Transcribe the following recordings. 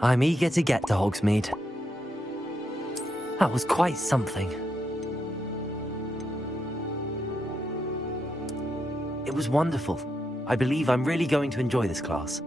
I'm eager to get to Hogsmeade. That was quite something. It was wonderful. I believe I'm really going to enjoy this class.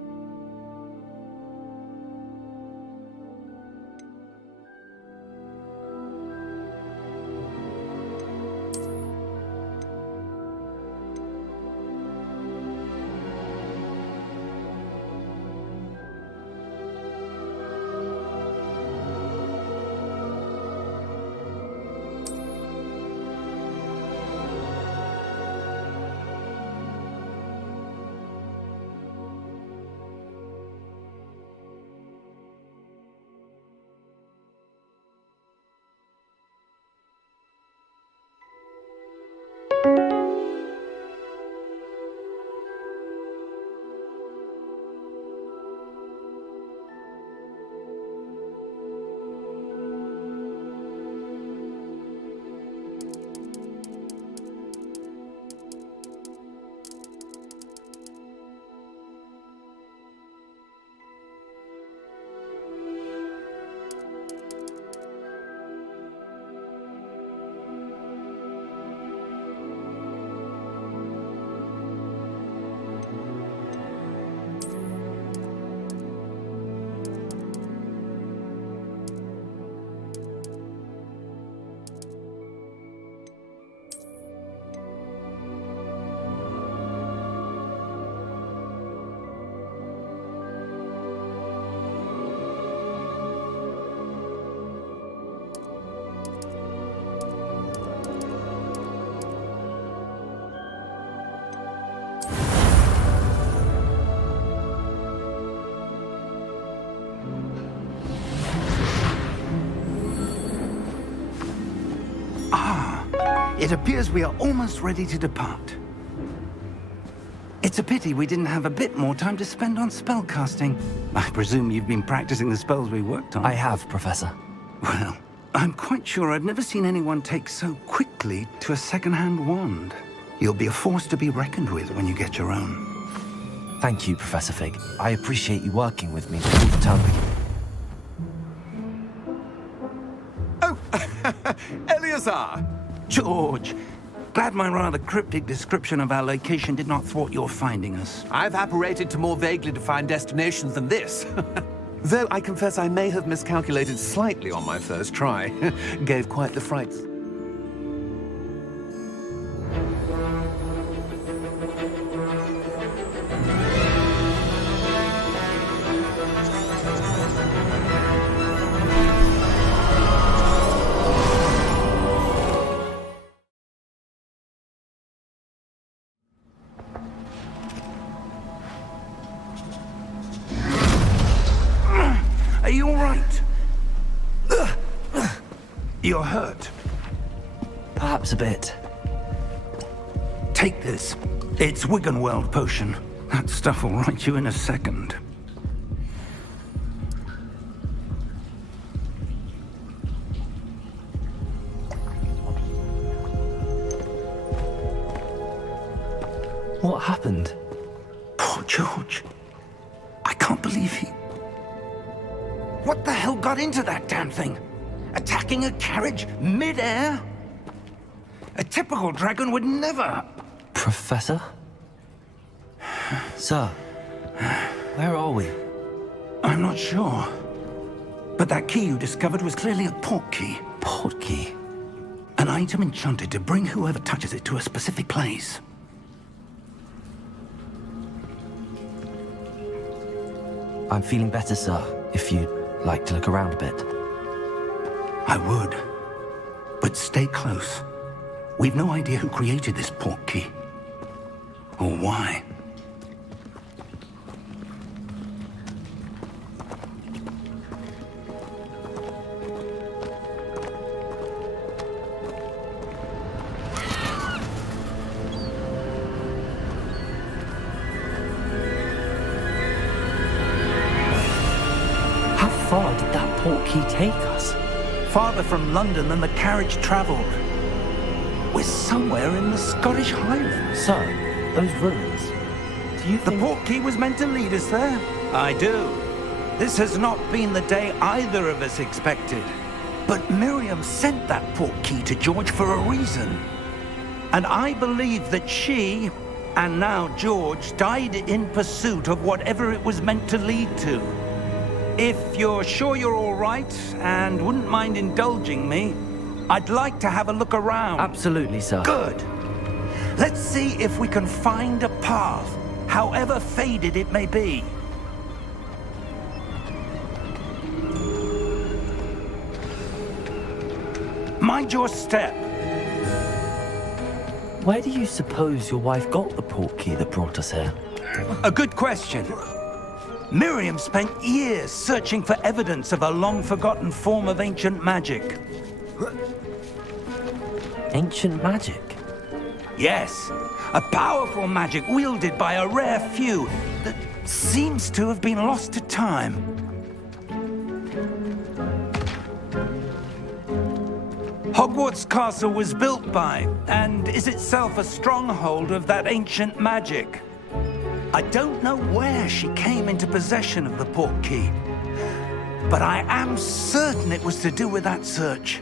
It appears we are almost ready to depart. It's a pity we didn't have a bit more time to spend on spellcasting. I presume you've been practicing the spells we worked on. I have, Professor. Well, I'm quite sure I've never seen anyone take so quickly to a second-hand wand. You'll be a force to be reckoned with when you get your own. Thank you, Professor Fig. I appreciate you working with me through the term. Oh, Eleazar! George, glad my rather cryptic description of our location did not thwart your finding us. I've apparated to more vaguely defined destinations than this. Though I confess I may have miscalculated slightly on my first try. Gave quite the frights. Are you all right? You're hurt. Perhaps a bit. Take this. It's Wiggenweld potion. That stuff will right you in a second. What happened? Poor George. I can't believe he... What the hell got into that damn thing? Attacking a carriage mid-air? A typical dragon would never... Professor? Sir, where are we? I'm not sure. But that key you discovered was clearly a portkey. Portkey? An item enchanted to bring whoever touches it to a specific place. I'm feeling better, sir, if you'd like to look around a bit. I would. But stay close. We've no idea who created this portkey. Or why. How far did that portkey take us? Farther from London than the carriage traveled. We're somewhere in the Scottish Highlands. Sir, those ruins. Do you The think... portkey was meant to lead us there? I do. This has not been the day either of us expected. But Miriam sent that portkey to George for a reason. And I believe that she, and now George, died in pursuit of whatever it was meant to lead to. If you're sure you're all right, and wouldn't mind indulging me, I'd like to have a look around. Absolutely, sir. Good. Let's see if we can find a path, however faded it may be. Mind your step. Where do you suppose your wife got the portkey that brought us here? A good question. Miriam spent years searching for evidence of a long-forgotten form of ancient magic. Ancient magic? Yes, a powerful magic wielded by a rare few that seems to have been lost to time. Hogwarts Castle was built by, and is itself a stronghold of that ancient magic. I don't know where she came into possession of the portkey, but I am certain it was to do with that search.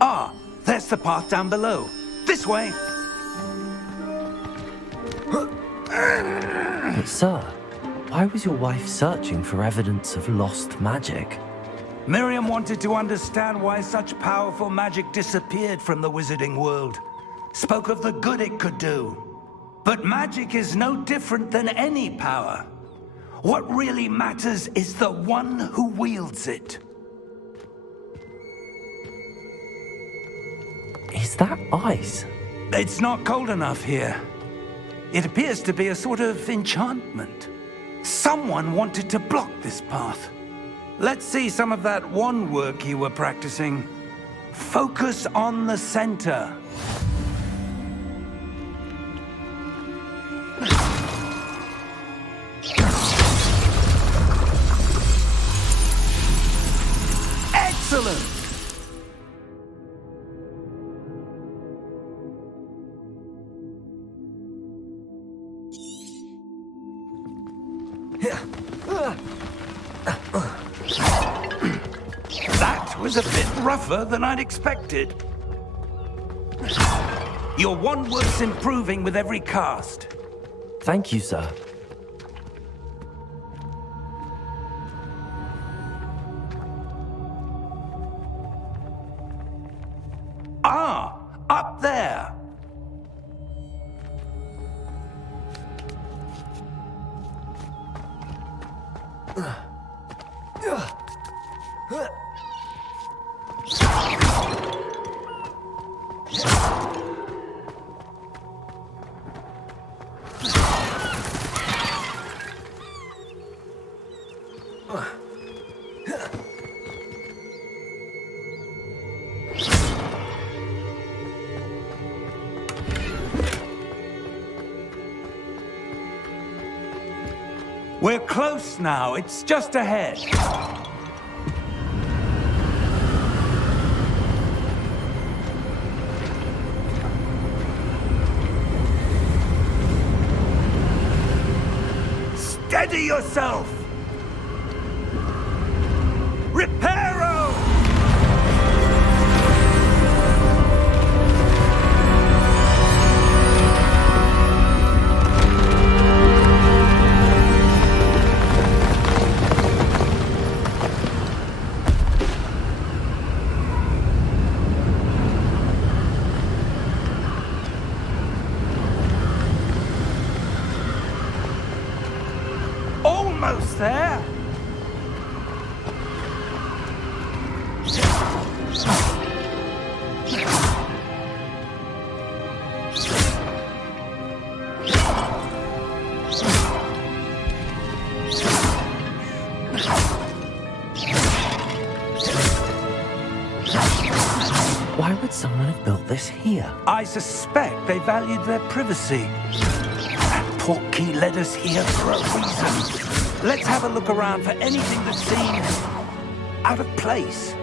Ah, there's the path down below. This way. But sir, why was your wife searching for evidence of lost magic? Miriam wanted to understand why such powerful magic disappeared from the wizarding world. Spoke of the good it could do. But magic is no different than any power. What really matters is the one who wields it. Is that ice? It's not cold enough here. It appears to be a sort of enchantment. Someone wanted to block this path. Let's see some of that wand work you were practicing. Focus on the center. Excellent! That was a bit rougher than I'd expected. Your wand work's improving with every cast. Thank you, sir. Ah, up there. We're close now. It's just ahead. Steady yourself! Reparo! Almost there. Why would someone have built this here? I suspect they valued their privacy. That portkey led us here for a reason. Let's have a look around for anything that seems out of place.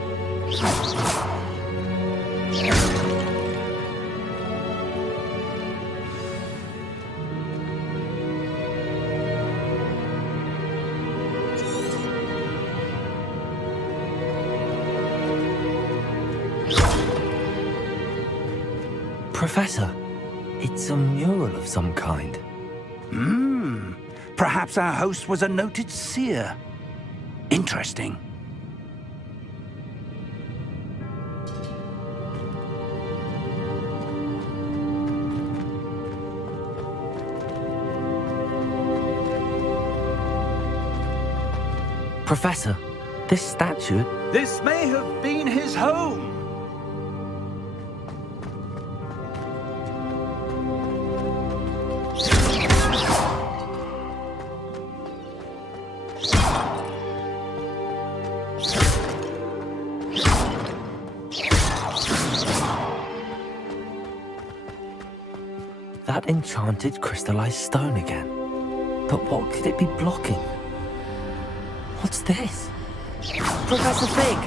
Professor, it's a mural of some kind. Perhaps our host was a noted seer. Interesting. Professor, this statue... This may have been his home. That enchanted crystallized stone again. But what could it be blocking? What's this? Professor Fig!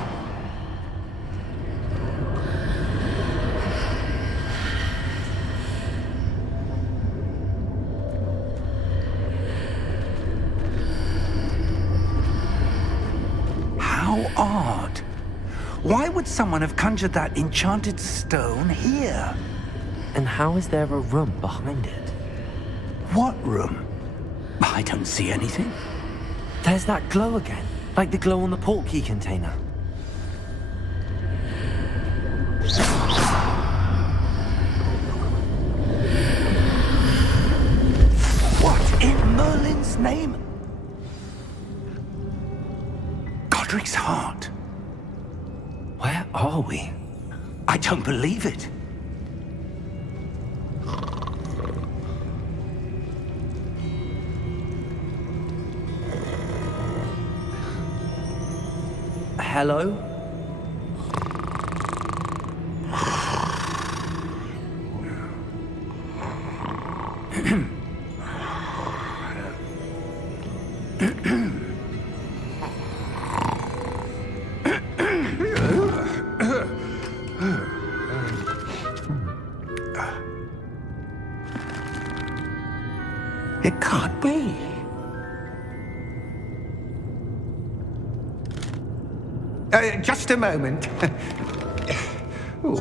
How odd. Why would someone have conjured that enchanted stone here? And how is there a room behind it? What room? I don't see anything. There's that glow again, like the glow on the portkey container. What in Merlin's name? Godric's heart. Where are we? I don't believe it. Hello? It can't be. Just a moment. Ooh.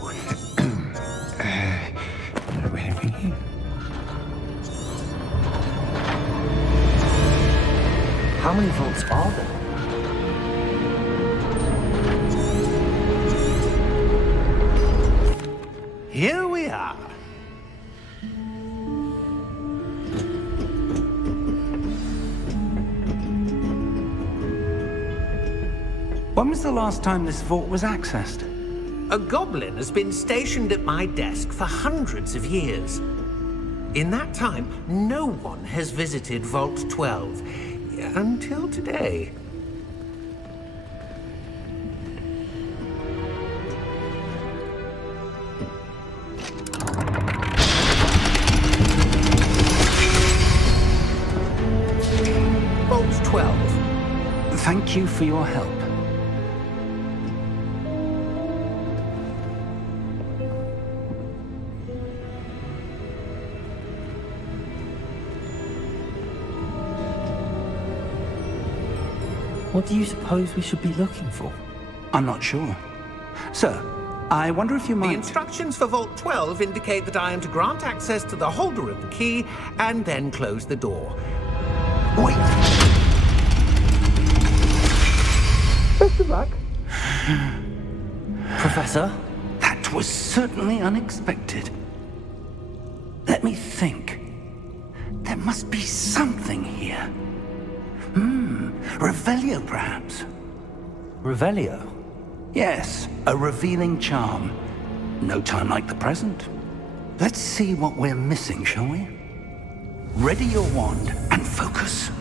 How many vaults are there? Here we are. When was the last time this vault was accessed? A goblin has been stationed at my desk for hundreds of years. In that time, no one has visited Vault 12, until today. Vault 12. Thank you for your help. What do you suppose we should be looking for? I'm not sure. Sir, I wonder if you The might... instructions for Vault 12 indicate that I am to grant access to the holder of the key and then close the door. Wait! Best of luck. Professor? That was certainly unexpected. Let me think. There must be something here. Revelio, perhaps? Revelio? Yes, a revealing charm. No time like the present. Let's see what we're missing, shall we? Ready your wand and focus.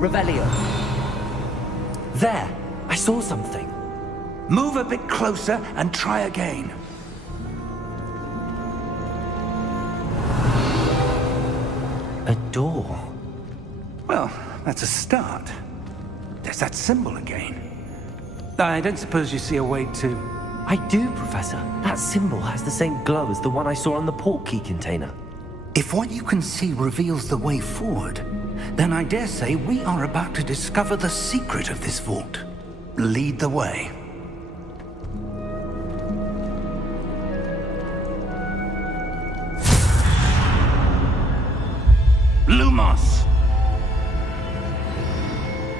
Revelio. There! I saw something. Move a bit closer and try again. A door. Well, that's a start. There's that symbol again. I don't suppose you see a way to... I do, Professor. That symbol has the same glow as the one I saw on the portkey container. If what you can see reveals the way forward, then I dare say we are about to discover the secret of this vault. Lead the way. Lumos!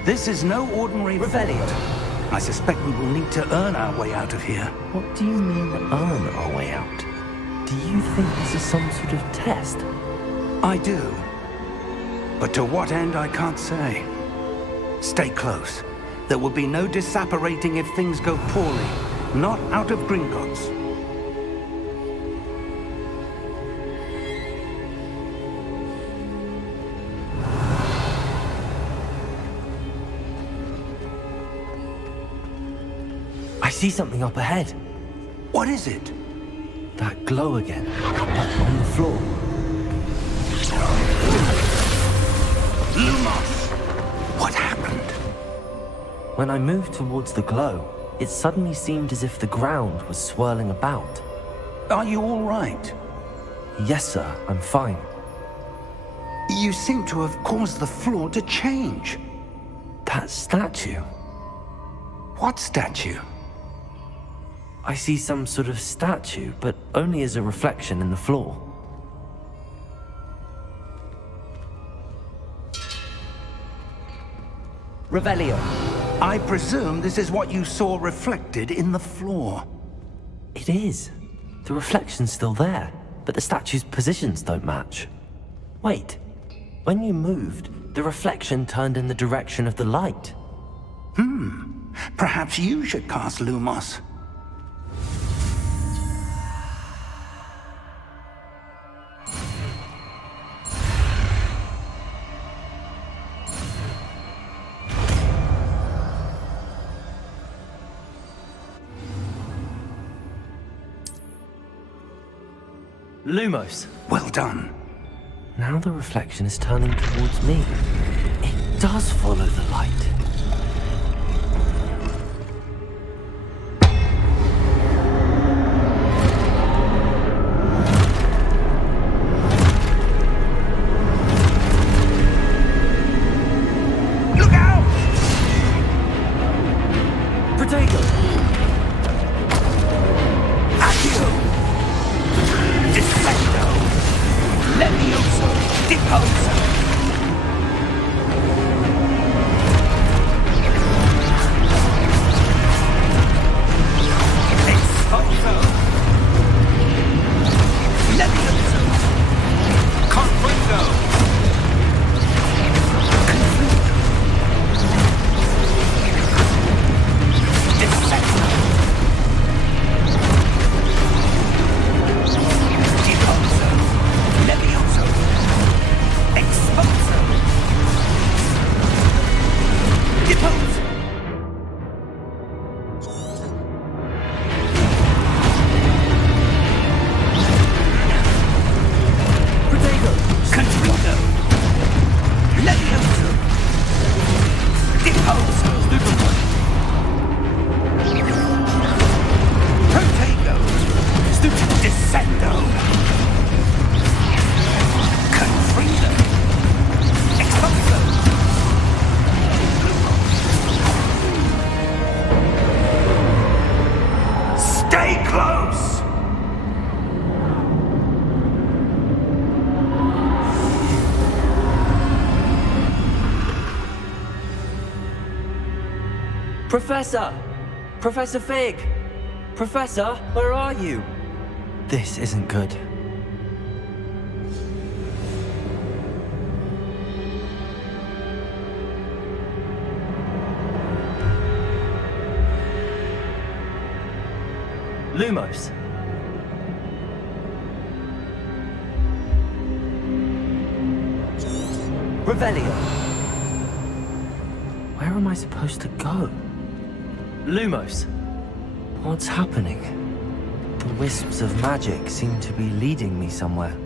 This is no ordinary Revelio. I suspect we will need to earn our way out of here. What do you mean, earn our way out? Do you think this is some sort of test? I do. But to what end, I can't say. Stay close. There will be no disapparating if things go poorly. Not out of Gringotts. I see something up ahead. What is it? That glow again, up on the floor. Lumos! What happened? When I moved towards the glow, it suddenly seemed as if the ground was swirling about. Are you all right? Yes, sir, I'm fine. You seem to have caused the floor to change. That statue. What statue? I see some sort of statue, but only as a reflection in the floor. Revelio. I presume this is what you saw reflected in the floor. It is. The reflection's still there, but the statue's positions don't match. Wait. When you moved, the reflection turned in the direction of the light. Perhaps you should cast Lumos. Lumos. Well done. Now the reflection is turning towards me. It does follow the light. Look out! Protego! Accio! Descendo! Levioso! Deposo! Exposo! Levioso! Confringo! Descendo! Deposo! Levioso! Exposo! Depose! Protego! Confringo! Levioso! Deposo! Protego! Descendo! Confringo! Exposo! Stay close! Professor! Professor Fig! Professor, where are you? This isn't good. Lumos. Revelio. Where am I supposed to go? Lumos. What's happening? The wisps of magic seem to be leading me somewhere.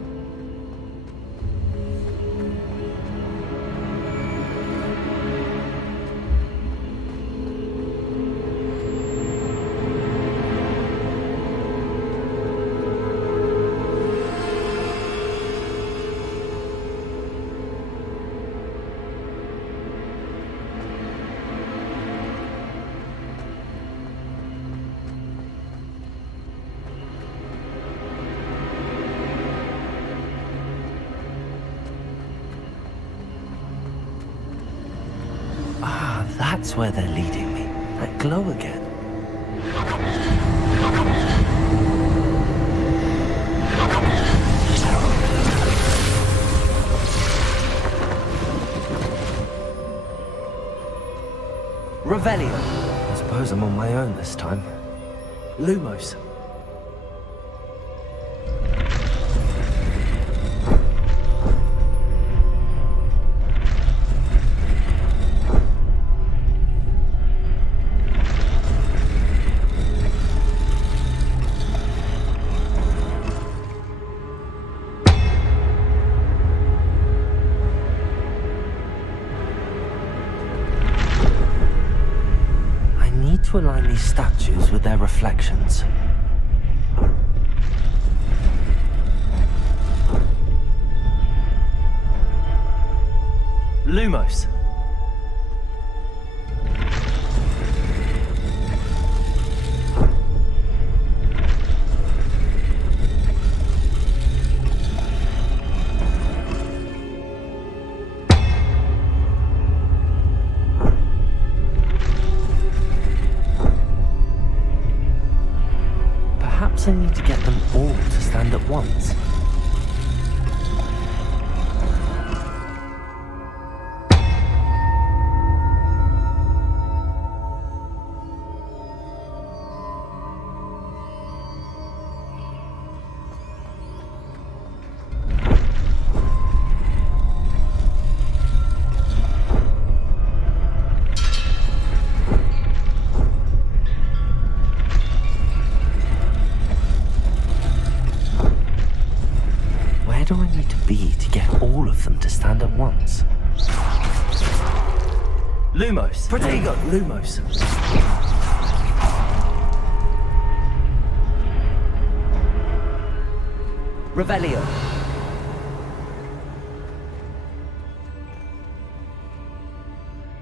that's where they're leading me. That glow again. Revelio. I suppose I'm on my own this time. Lumos. To align these statues with their reflections. Lumos. I need to get them all to stand at once. Where do I need to be to get all of them to stand at once? Lumos. Protego. Lumos. Revelio.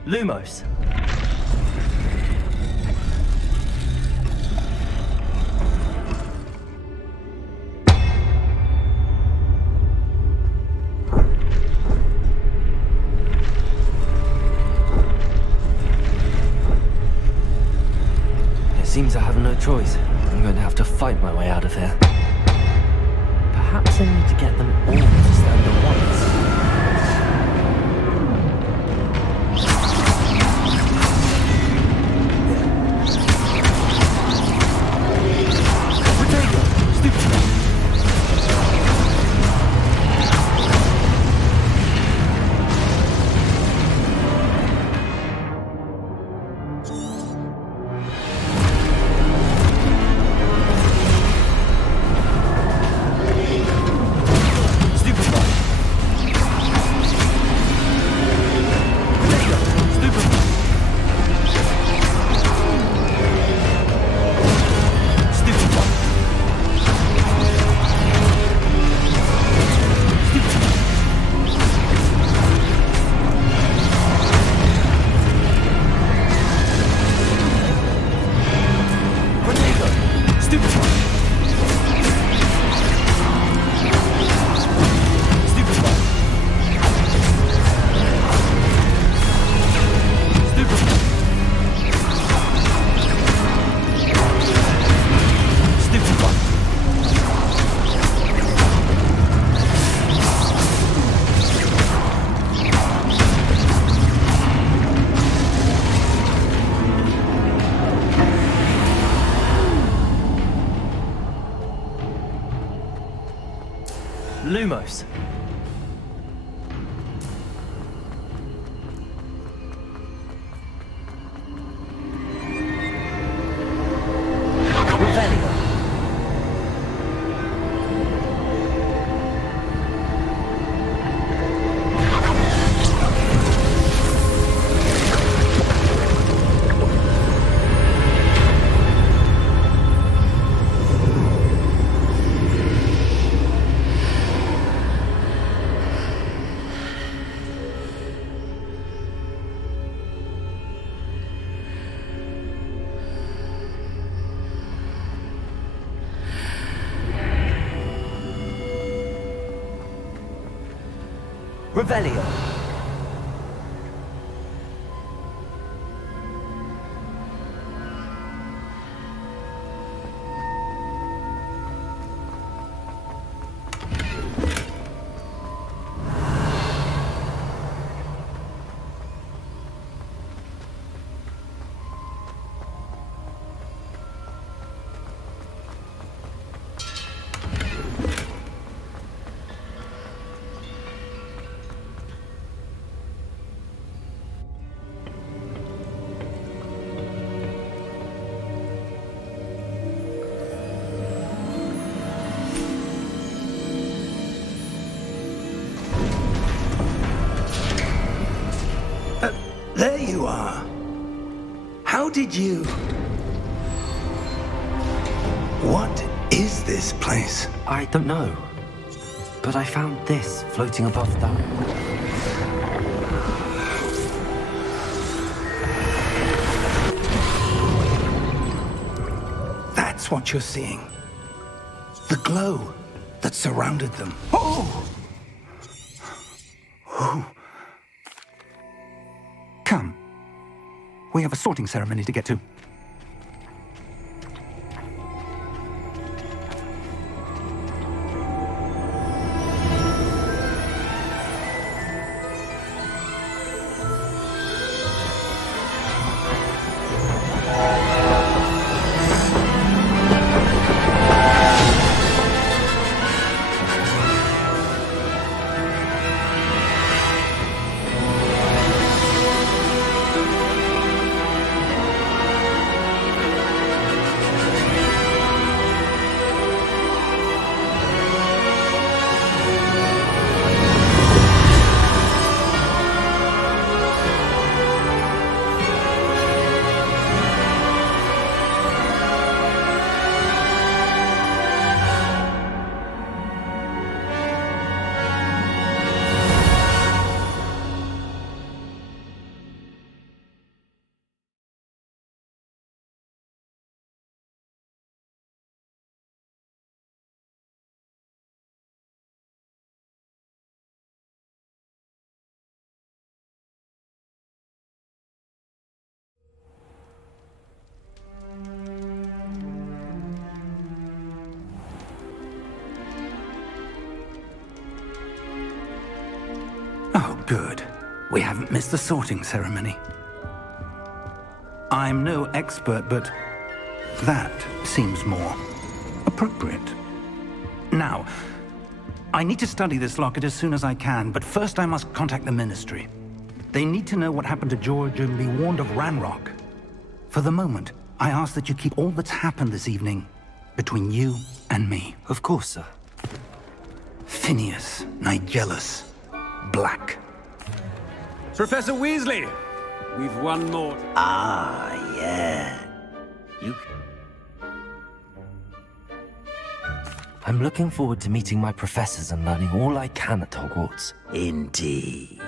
Lumos. Seems I have no choice. I'm going to have to fight my way out of here. Perhaps I need to get them all to stand at once. Lumos. Revelio. Revelio. There you are. How did you... What is this place? I don't know. But I found this floating above that. That's what you're seeing. The glow that surrounded them. Oh! Oh. Come. We have a sorting ceremony to get to. Oh, good. We haven't missed the sorting ceremony. I'm no expert, but that seems more appropriate. Now, I need to study this locket as soon as I can, but first I must contact the Ministry. They need to know what happened to George and be warned of Ranrock. For the moment, I ask that you keep all that's happened this evening between you and me. Of course, sir. Phineas, Nigellus, Black. Professor Weasley, we've one more. Ah, yeah. You... I'm looking forward to meeting my professors and learning all I can at Hogwarts. Indeed.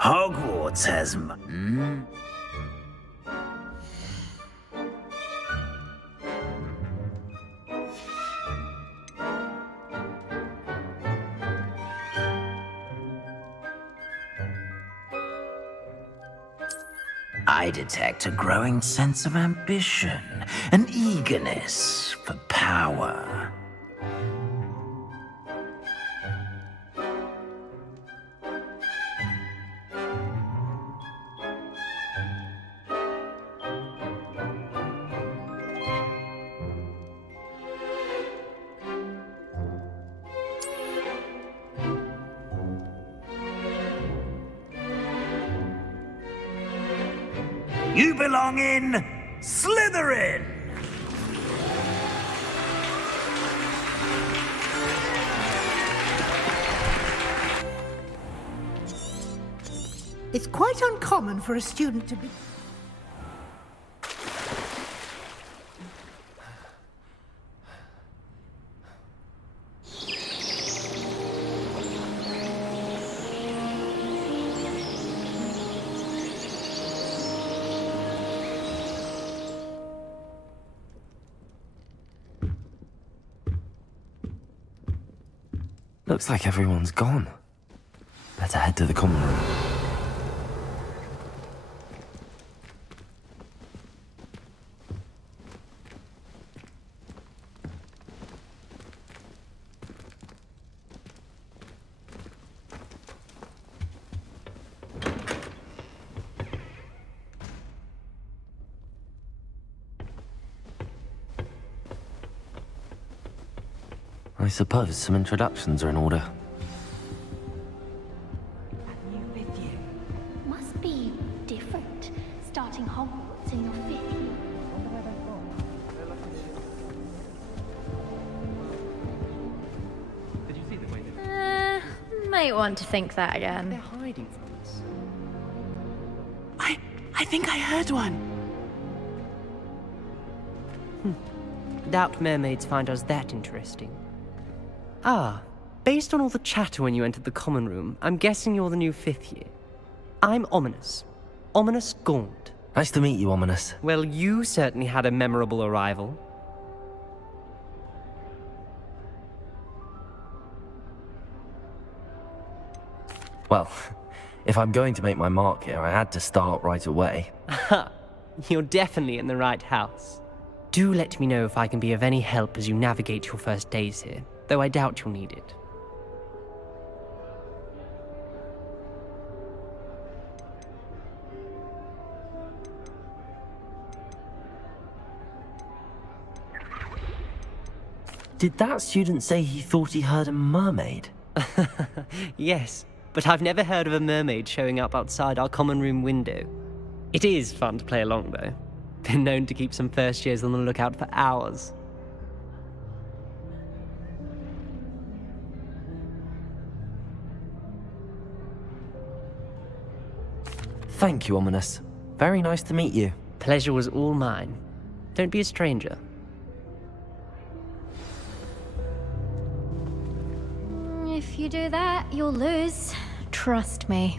Hogwarts has... I detect a growing sense of ambition, an eagerness for power. You belong in Slytherin! It's quite uncommon for a student to be... Looks like everyone's gone. Better head to the common room. I suppose some introductions are in order. With you. Must be different, starting Hogwarts in your 5th year. Did you see the way Might want to think that again. they're hiding from us? I I think I heard one. Doubt mermaids find us that interesting. Ah, based on all the chatter when you entered the common room, I'm guessing you're the new 5th year. I'm Ominous. Ominous Gaunt. Nice to meet you, Ominous. Well, you certainly had a memorable arrival. Well, if I'm going to make my mark here, I had to start right away. Aha, you're definitely in the right house. Do let me know if I can be of any help as you navigate your first days here, though I doubt you'll need it. Did that student say he thought he heard a mermaid? Yes, but I've never heard of a mermaid showing up outside our common room window. It is fun to play along, though. Been known to keep some first years on the lookout for hours. Thank you, Ominous. Very nice to meet you. Pleasure was all mine. Don't be a stranger. If you do that, you'll lose. Trust me.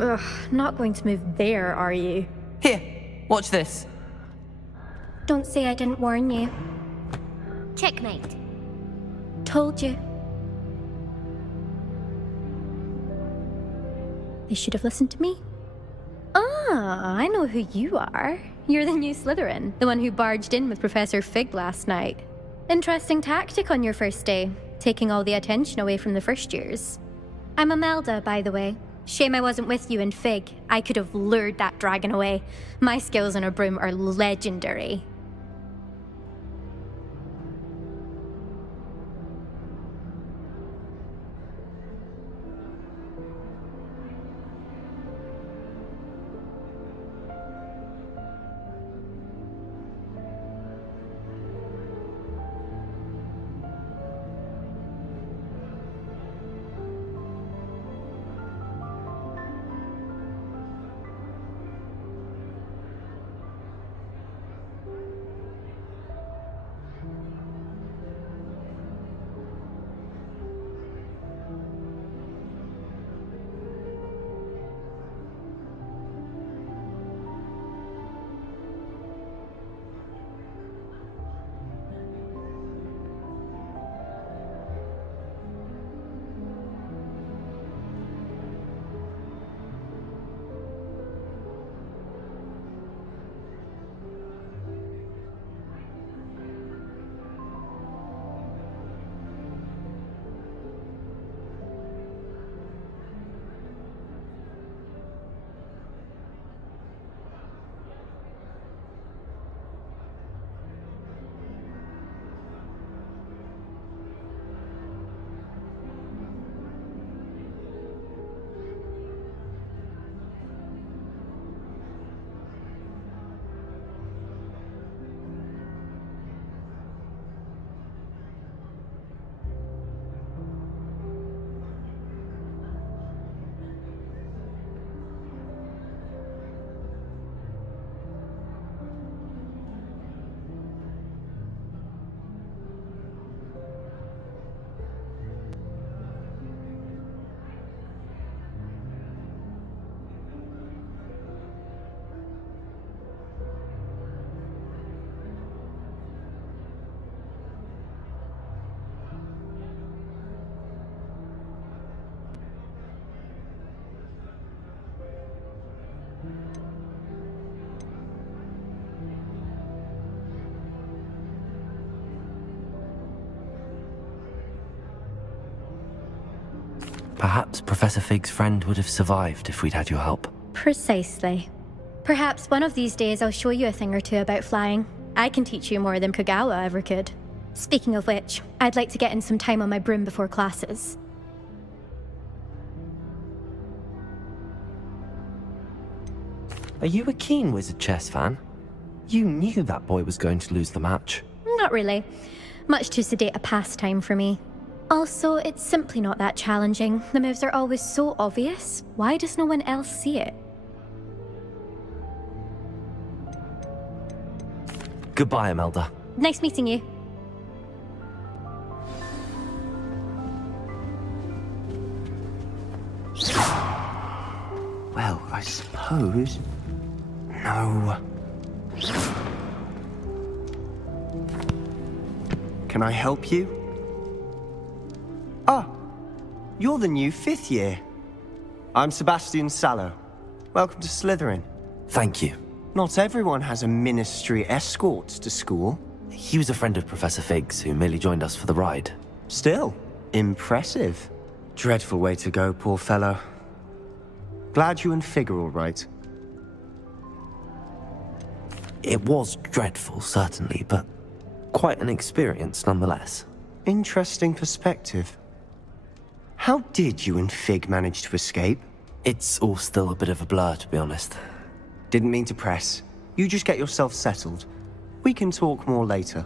Ugh, not going to move there, are you? Here, watch this. Don't say I didn't warn you. Checkmate. Told you. They should have listened to me. Ah, I know who you are. You're the new Slytherin, the one who barged in with Professor Fig last night. Interesting tactic on your first day, taking all the attention away from the first years. I'm Imelda, by the way. Shame I wasn't with you in Fig. I could have lured that dragon away. My skills on a broom are legendary. Perhaps Professor Fig's friend would have survived if we'd had your help. Precisely. Perhaps one of these days I'll show you a thing or two about flying. I can teach you more than Kagawa ever could. Speaking of which, I'd like to get in some time on my broom before classes. Are you a keen Wizard chess fan? You knew that boy was going to lose the match. Not really. Much too sedate a pastime for me. Also, it's simply not that challenging. The moves are always so obvious. Why does no one else see it? Goodbye, Imelda. Nice meeting you. Well, I suppose... No. Can I help you? Ah, you're the new 5th year. I'm Sebastian Sallow. Welcome to Slytherin. Thank you. Not everyone has a ministry escort to school. He was a friend of Professor Fig's who merely joined us for the ride. Still, impressive. Dreadful way to go, poor fellow. Glad you and Fig are all right. It was dreadful, certainly, but quite an experience nonetheless. Interesting perspective. How did you and Fig manage to escape? It's all still a bit of a blur, to be honest. Didn't mean to press. You just get yourself settled. We can talk more later.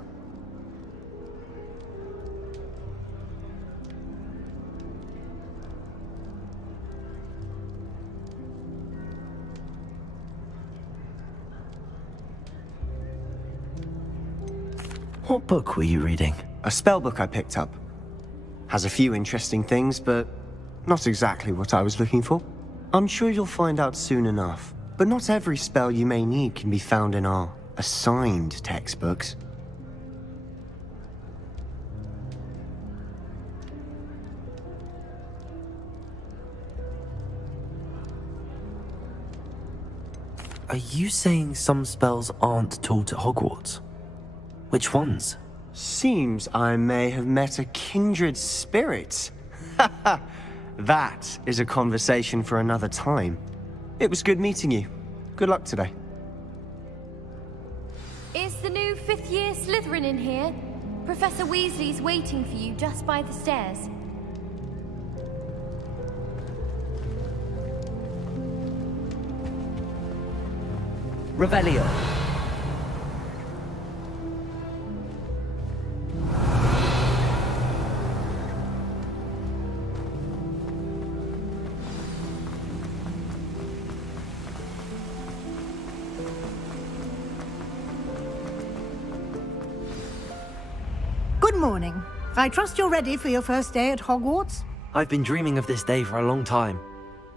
What book were you reading? A spellbook I picked up. Has a few interesting things, but not exactly what I was looking for. I'm sure you'll find out soon enough. But not every spell you may need can be found in our assigned textbooks. Are you saying some spells aren't taught at Hogwarts? Which ones? Seems I may have met a kindred spirit. That is a conversation for another time. It was good meeting you. Good luck today. Is the new 5th year Slytherin in here? Professor Weasley's waiting for you just by the stairs. Revelio. Good morning. I trust you're ready for your first day at Hogwarts? I've been dreaming of this day for a long time.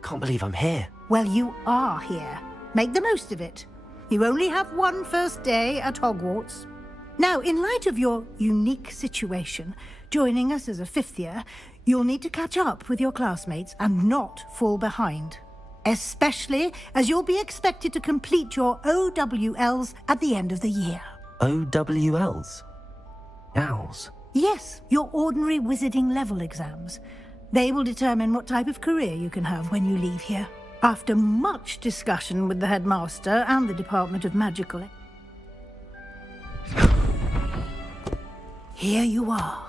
Can't believe I'm here. Well, you are here. Make the most of it. You only have one first day at Hogwarts. Now, in light of your unique situation, joining us as a 5th year, you'll need to catch up with your classmates and not fall behind. Especially as you'll be expected to complete your OWLs at the end of the year. OWLs? Owls? Yes, your ordinary wizarding level exams. They will determine what type of career you can have when you leave here. After much discussion with the headmaster and the Department of Magical... Here you are.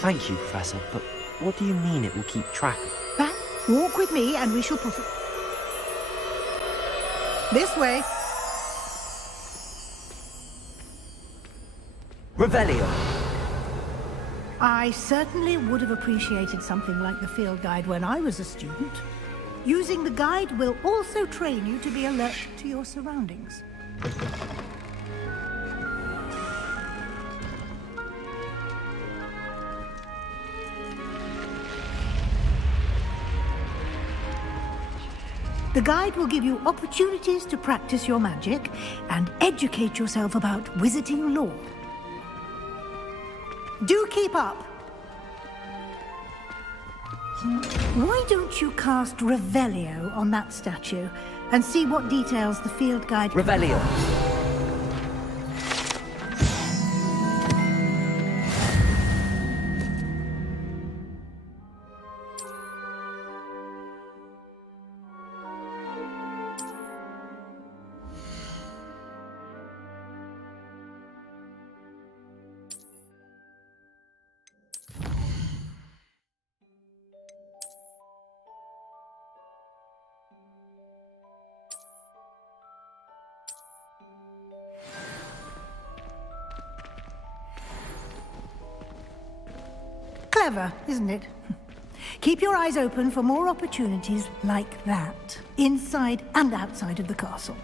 Thank you, Professor, but what do you mean it will keep track? Back, walk with me and we shall put it... This way. Revelio. I certainly would have appreciated something like the field guide when I was a student. Using the guide will also train you to be alert to your surroundings. The guide will give you opportunities to practice your magic and educate yourself about wizarding lore. Do keep up. Why don't you cast Revelio on that statue and see what details the field guide... Revelio. Clever, isn't it? Keep your eyes open for more opportunities like that, inside and outside of the castle.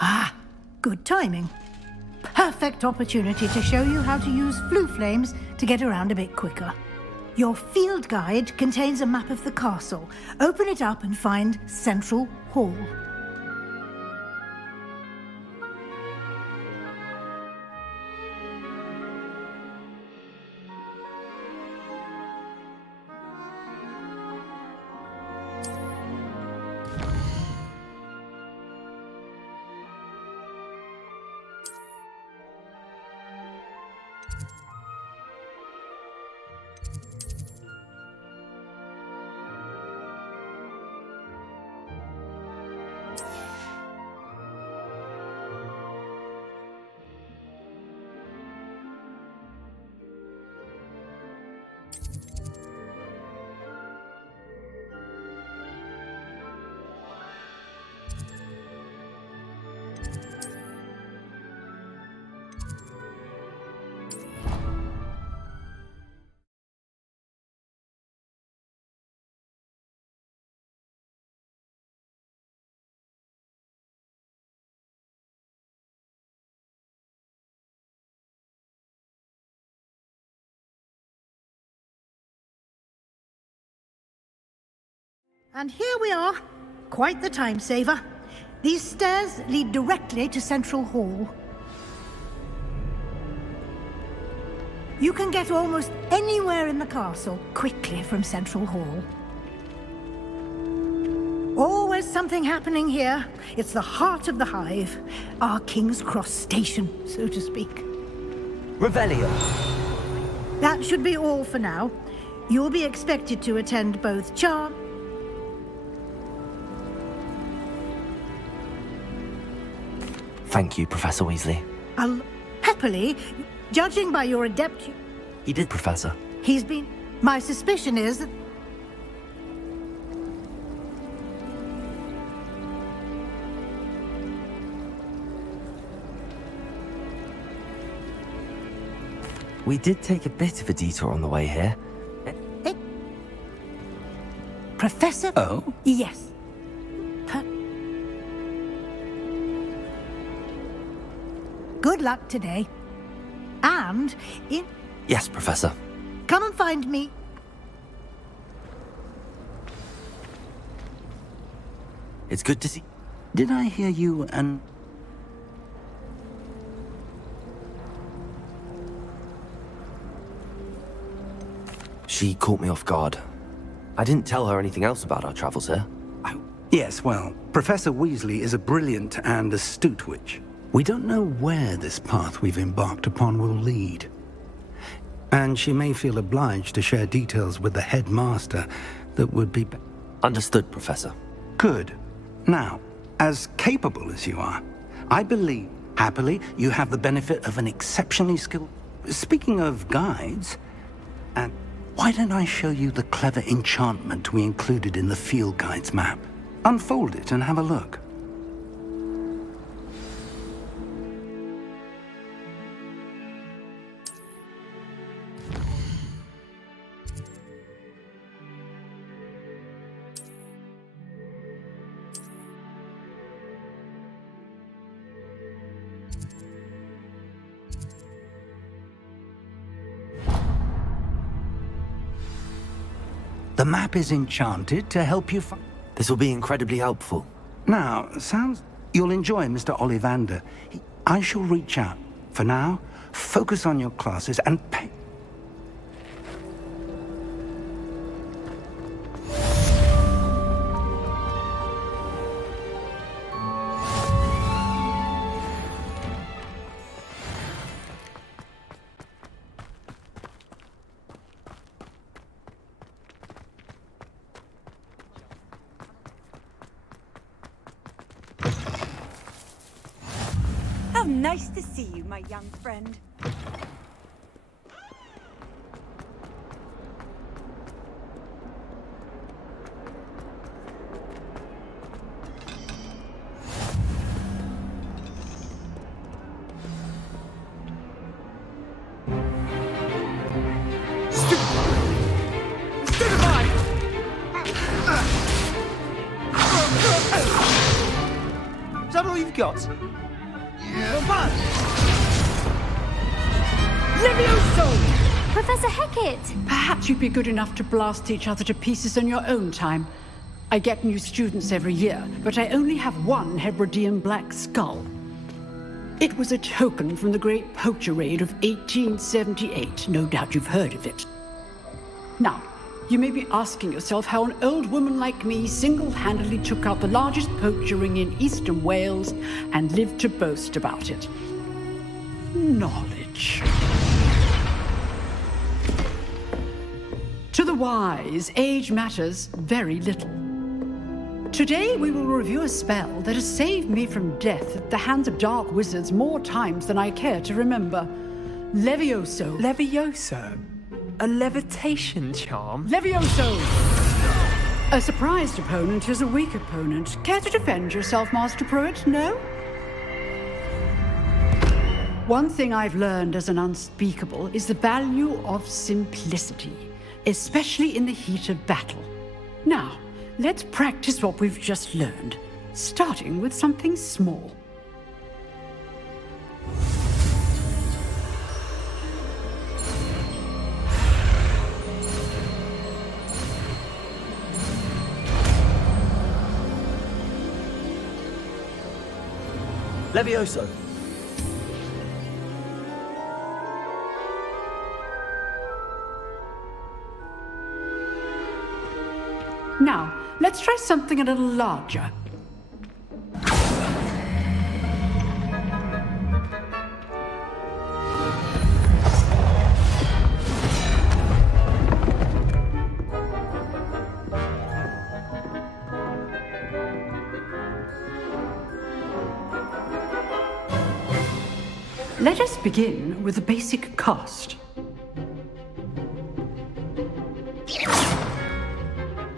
Ah, good timing. Perfect opportunity to show you how to use flue flames to get around a bit quicker. Your field guide contains a map of the castle. Open it up and find Central Hall. And here we are. Quite the time saver. These stairs lead directly to Central Hall. You can get almost anywhere in the castle quickly from Central Hall. Always something happening here. It's the heart of the hive. Our King's Cross station, so to speak. Revelio. That should be all for now. You'll be expected to attend both charm... Thank you, Professor Weasley. I'll happily, judging by your adept... He did, Professor. He's been... My suspicion is that... We did take a bit of a detour on the way here. Professor? Oh? Yes. Good luck today. And in... Yes, Professor. Come and find me. It's good to see... Did I hear you and... She caught me off guard. I didn't tell her anything else about our travels here. Oh, yes, well, Professor Weasley is a brilliant and astute witch. We don't know where this path we've embarked upon will lead. And she may feel obliged to share details with the headmaster that would be... Understood, Professor. Good. Now, as capable as you are, I believe, happily, you have the benefit of an exceptionally skilled... Speaking of guides, and why don't I show you the clever enchantment we included in the field guide's map? Unfold it and have a look. The map is enchanted to help you find... This will be incredibly helpful. Now, sounds... You'll enjoy Mr. Ollivander. I shall reach out. For now, focus on your classes and pay... How nice to see you, my young friend. Is that all you've got? Levioso! Professor Hecat! Perhaps you'd be good enough to blast each other to pieces in your own time. I get new students every year, but I only have one Hebridean black skull. It was a token from the Great Poacher Raid of 1878. No doubt you've heard of it. Now, you may be asking yourself how an old woman like me single-handedly took out the largest poacher ring in eastern Wales and lived to boast about it. Knowledge. To the wise, age matters very little. Today we will review a spell that has saved me from death at the hands of dark wizards more times than I care to remember. Levioso. Levioso? A levitation charm? Levioso! A surprised opponent is a weak opponent. Care to defend yourself, Master Pruitt? No? One thing I've learned as an unspeakable is the value of simplicity, especially in the heat of battle. Now, let's practice what we've just learned, starting with something small. Levioso. Now, let's try something a little larger. Let us begin with a basic cast.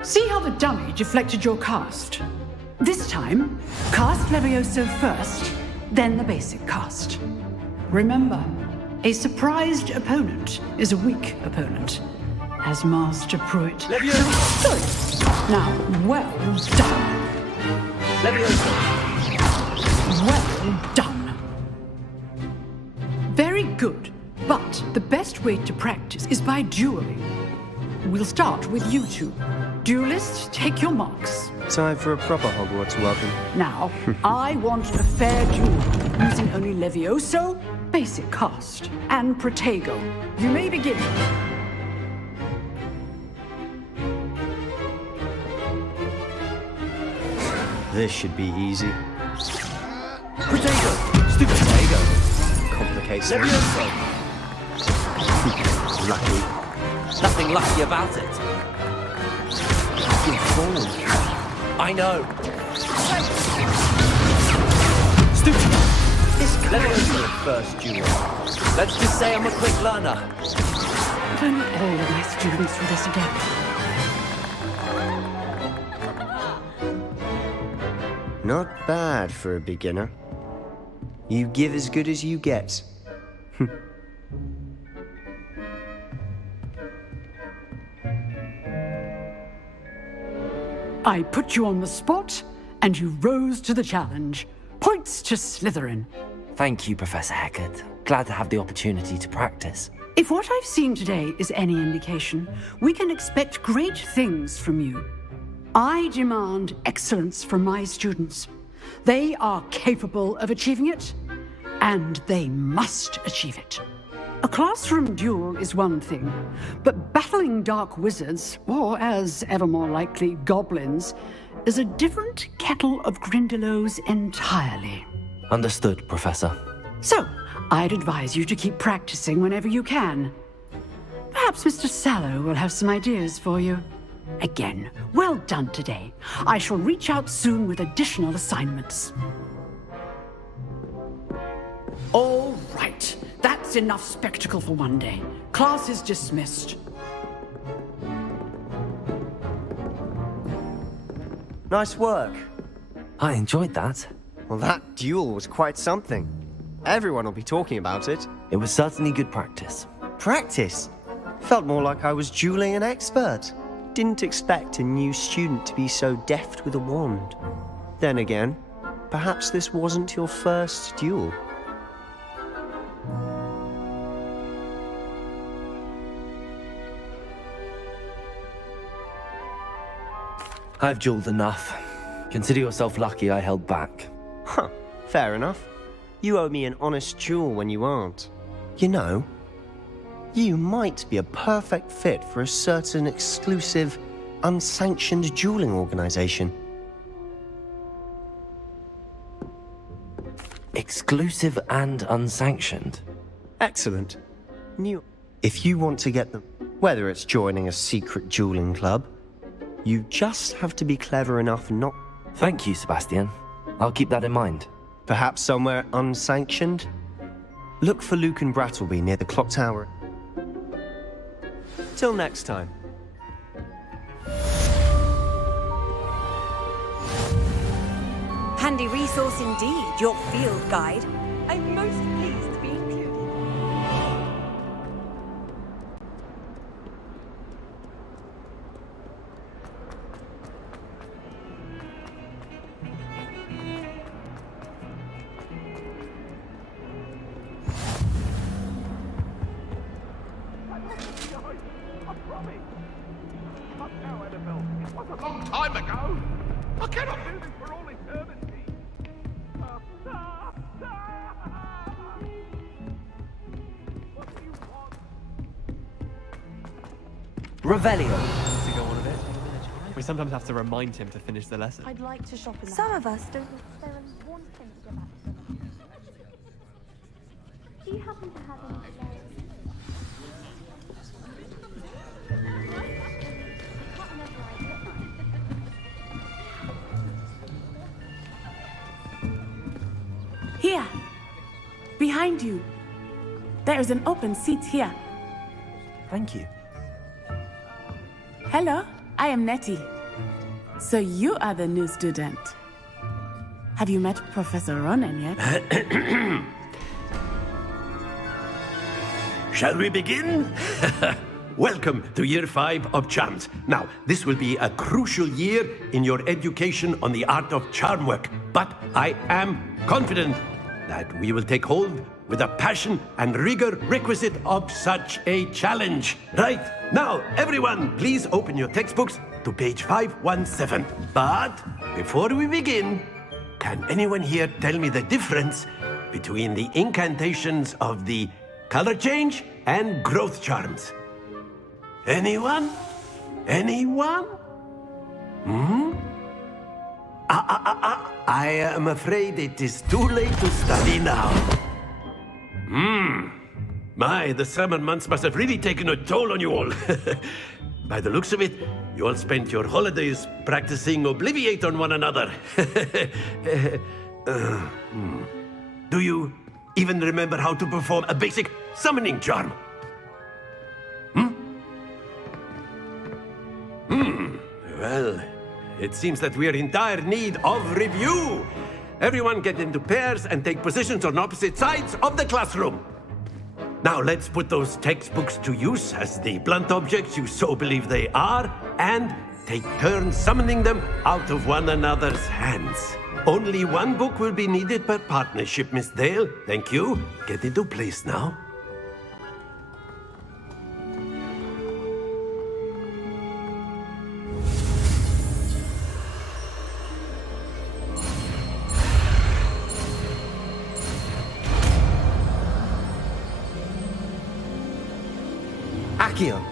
See how the dummy deflected your cast? This time, cast Levioso first, then the basic cast. Remember, a surprised opponent is a weak opponent, as Master Pruitt. Levioso! Good. Now, well done. Levioso! Well done. Very good, but the best way to practice is by dueling. We'll start with you two. Duelists, take your marks. Time for a proper Hogwarts welcome. Now, I want a fair duel, using only Levioso, basic cast, and Protego. You may begin. This should be easy. Protego! Stupid Protego! Complicates Levioso! Lucky. Nothing lucky about it. I know. Stupid. Levioso first duel. Let's just say I'm a quick learner. Don't let all of my students do this again. Not bad for a beginner. You give as good as you get. I put you on the spot, and you rose to the challenge. Points to Slytherin. Thank you, Professor Hecat. Glad to have the opportunity to practice. If what I've seen today is any indication, we can expect great things from you. I demand excellence from my students. They are capable of achieving it, and they must achieve it. A classroom duel is one thing, but battling dark wizards, or as ever more likely, goblins, is a different kettle of Grindylows entirely. Understood, Professor. So, I'd advise you to keep practicing whenever you can. Perhaps Mr. Sallow will have some ideas for you. Again, well done today. I shall reach out soon with additional assignments. That's enough spectacle for one day. Class is dismissed. Nice work. I enjoyed that. Well, that duel was quite something. Everyone will be talking about it. It was certainly good practice. Practice? Felt more like I was dueling an expert. Didn't expect a new student to be so deft with a wand. Then again, perhaps this wasn't your first duel. I've dueled enough. Consider yourself lucky I held back. Huh, fair enough. You owe me an honest duel when you aren't. You know, you might be a perfect fit for a certain exclusive, unsanctioned dueling organization. Exclusive and unsanctioned? Excellent. If you want to get them, whether it's joining a secret dueling club, you just have to be clever enough not... Thank you, Sebastian. I'll keep that in mind. Perhaps somewhere unsanctioned? Look for Luke and Brattleby near the clock tower. Till next time. Handy resource indeed, your field guide. I'm most pleased to be included. A long time ago. I cannot do this for all eternity. What do you want? Revelio. To go on a bit. We sometimes have to remind him to finish the lesson. I'd like to shop in the Some of us don't necessarily want things to go back to them. Do you happen to have any Here, behind you. There is an open seat here. Thank you. Hello, I am Nettie. So you are the new student. Have you met Professor Ronan yet? Shall we begin? Welcome to Year 5 of Charms. Now, this will be a crucial year in your education on the art of charm work, but I am confident that we will take hold with the passion and rigor requisite of such a challenge. Right, now, everyone, please open your textbooks to page 517. But before we begin, can anyone here tell me the difference between the incantations of the color change and growth charms? Anyone? Anyone? I am afraid it is too late to study now. My, the summer months must have really taken a toll on you all. By the looks of it, you all spent your holidays practicing Obliviate on one another. Do you even remember how to perform a basic summoning charm? Well, it seems that we are in dire need of review. Everyone get into pairs and take positions on opposite sides of the classroom. Now let's put those textbooks to use as the blunt objects you so believe they are, and take turns summoning them out of one another's hands. Only one book will be needed per partnership, Miss Dale. Thank you. Get into place now. Accio.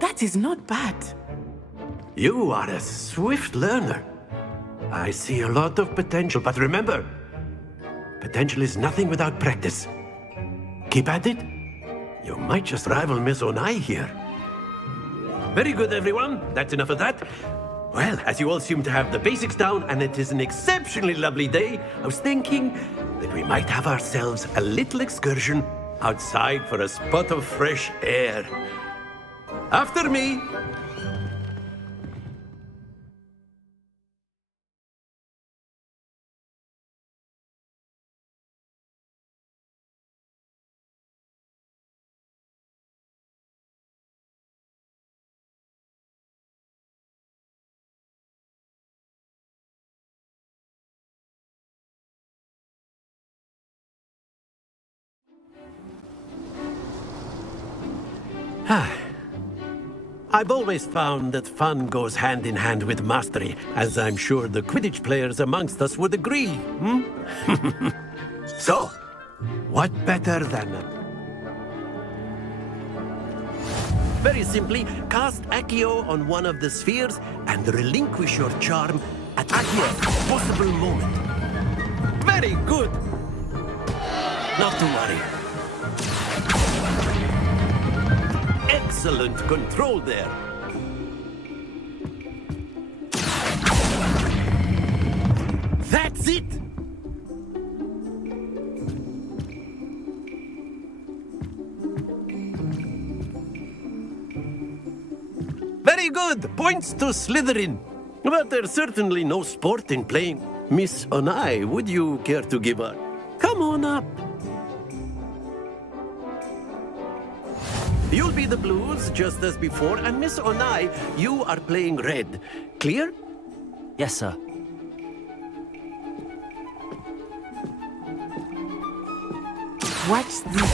That is not bad. You are a swift learner. I see a lot of potential, but remember, potential is nothing without practice. Keep at it. You might just rival Miss Onai here. Very good, everyone. That's enough of that. Well, as you all seem to have the basics down and it is an exceptionally lovely day, I was thinking that we might have ourselves a little excursion outside for a spot of fresh air. After me! I've always found that fun goes hand in hand with mastery, as I'm sure the Quidditch players amongst us would agree, hmm? So, what better than... Very simply, cast Accio on one of the spheres and relinquish your charm at any possible moment. Very good! Not to worry. Excellent control there. That's it! Very good! Points to Slytherin. But there's certainly no sport in playing Miss Onai. Would you care to give her? Come on up. You'll be the blues, just as before, and Miss Onai, you are playing red. Clear? Yes, sir. Watch this.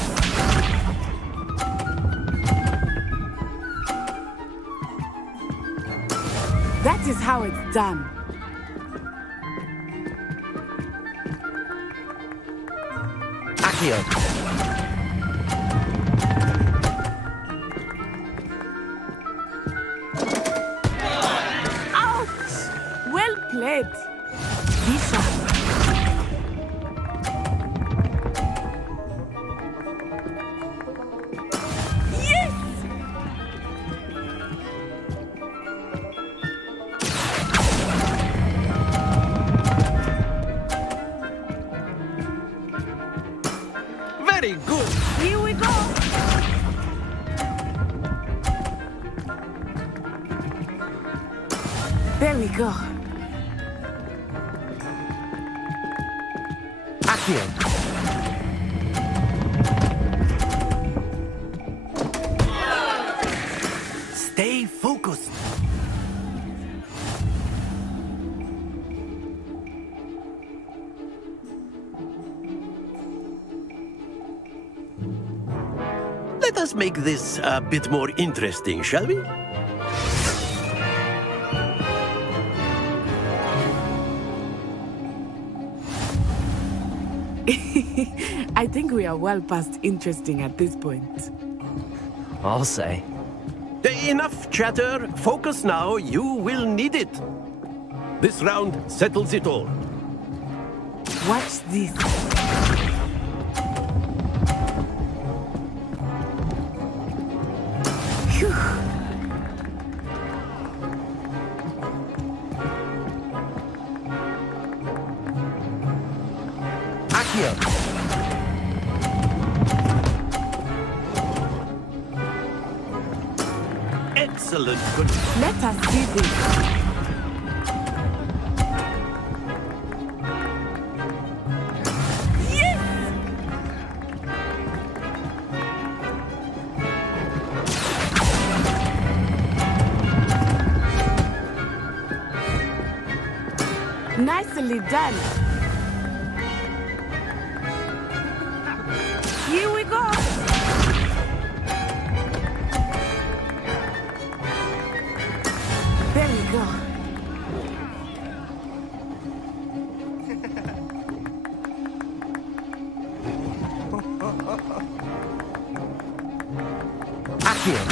That is how it's done. Accio. Well played. Lisa. Yes! Very good. Here we go. There we go. Accio. Stay focused. Let us make this a bit more interesting, shall we? I think we are well past interesting at this point. I'll say. Enough chatter. Focus now. You will need it. This round settles it all. Watch this. Phew. Accio. Excellent. Good. Let us see this. Nicely done. Here we go. There we go. Accio.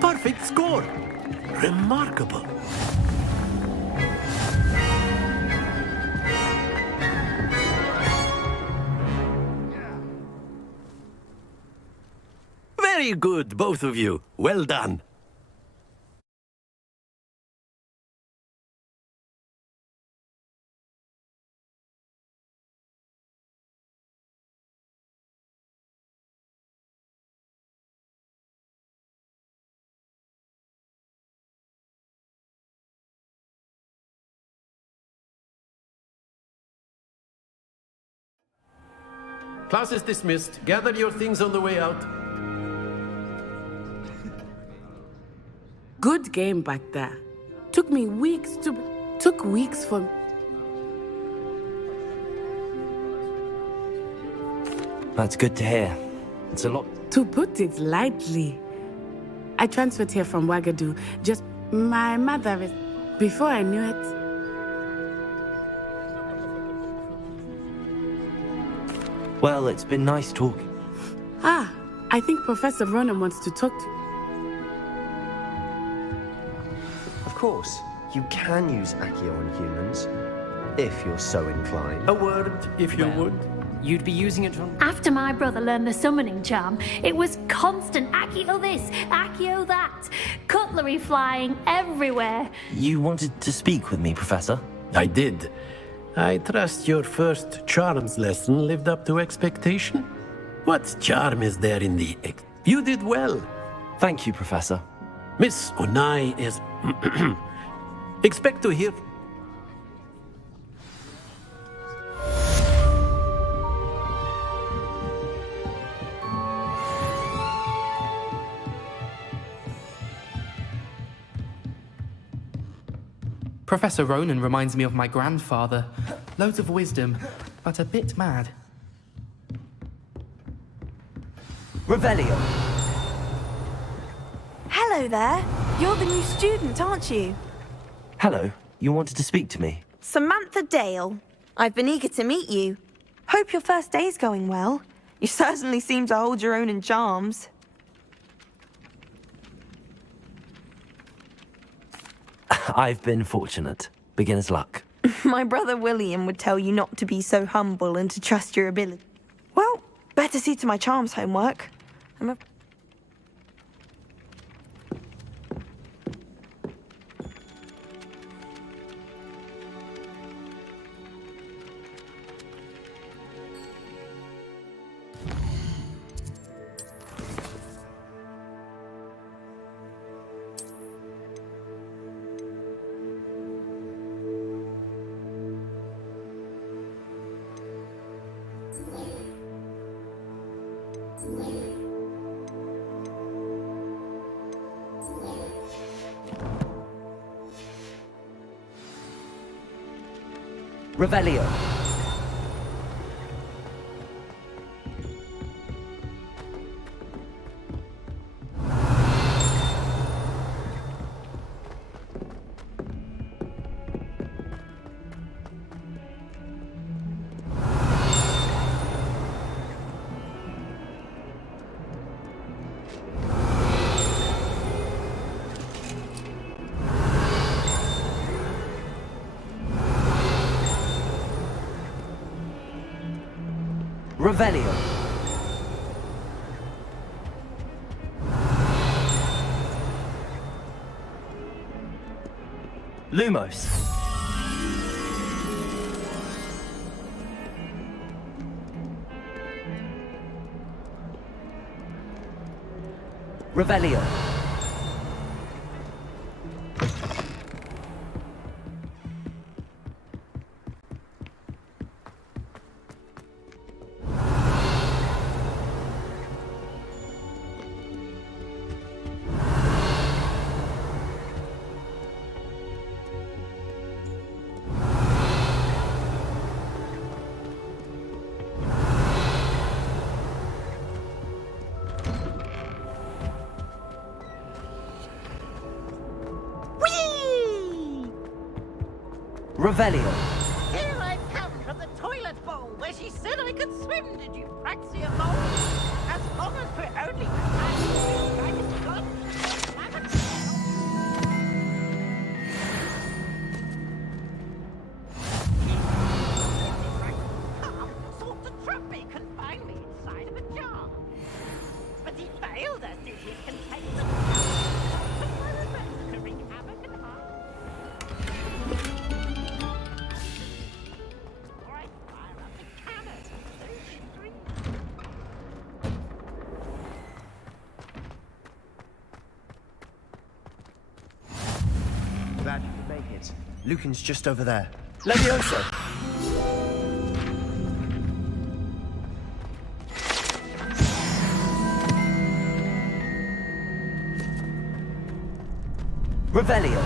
Perfect score. Remarkable. Very good, both of you. Well done. Class is dismissed. Gather your things on the way out. Good game back there. Took weeks for... That's good to hear. It's a lot. To put it lightly. I transferred here from Wagadu. Just my mother is... Before I knew it... Well, it's been nice talking. Ah, I think Professor Ronan wants to talk to... Of course, you can use Accio on humans, if you're so inclined. A word, if you would. You'd be using it on... After my brother learned the summoning charm, it was constant Accio this, Accio that. Cutlery flying everywhere. You wanted to speak with me, Professor? I did. I trust your first charms lesson lived up to expectation. What charm is there in the... You did well. Thank you, Professor. Miss Onai is... Expect to hear... Professor Ronan reminds me of my grandfather. Loads of wisdom, but a bit mad. Revelio. Hello there. You're the new student, aren't you? Hello. You wanted to speak to me? Samantha Dale. I've been eager to meet you. Hope your first day's going well. You certainly seem to hold your own in charms. I've been fortunate. Beginner's luck. My brother William would tell you not to be so humble and to trust your ability. Well, better see to my charms homework. Revelio. Revelio. Lumos. Revelio. Revelio. Here I come from the toilet bowl where she said I could swim, did you praxia mole? As long as we're only... Sought to trap me, confine me inside of a jar. But he failed. revealed us if he can take them. To wreak havoc and harm. Right, fire up the cannon. Glad you could make it. Lucan's just over there. Levioso! Revelio.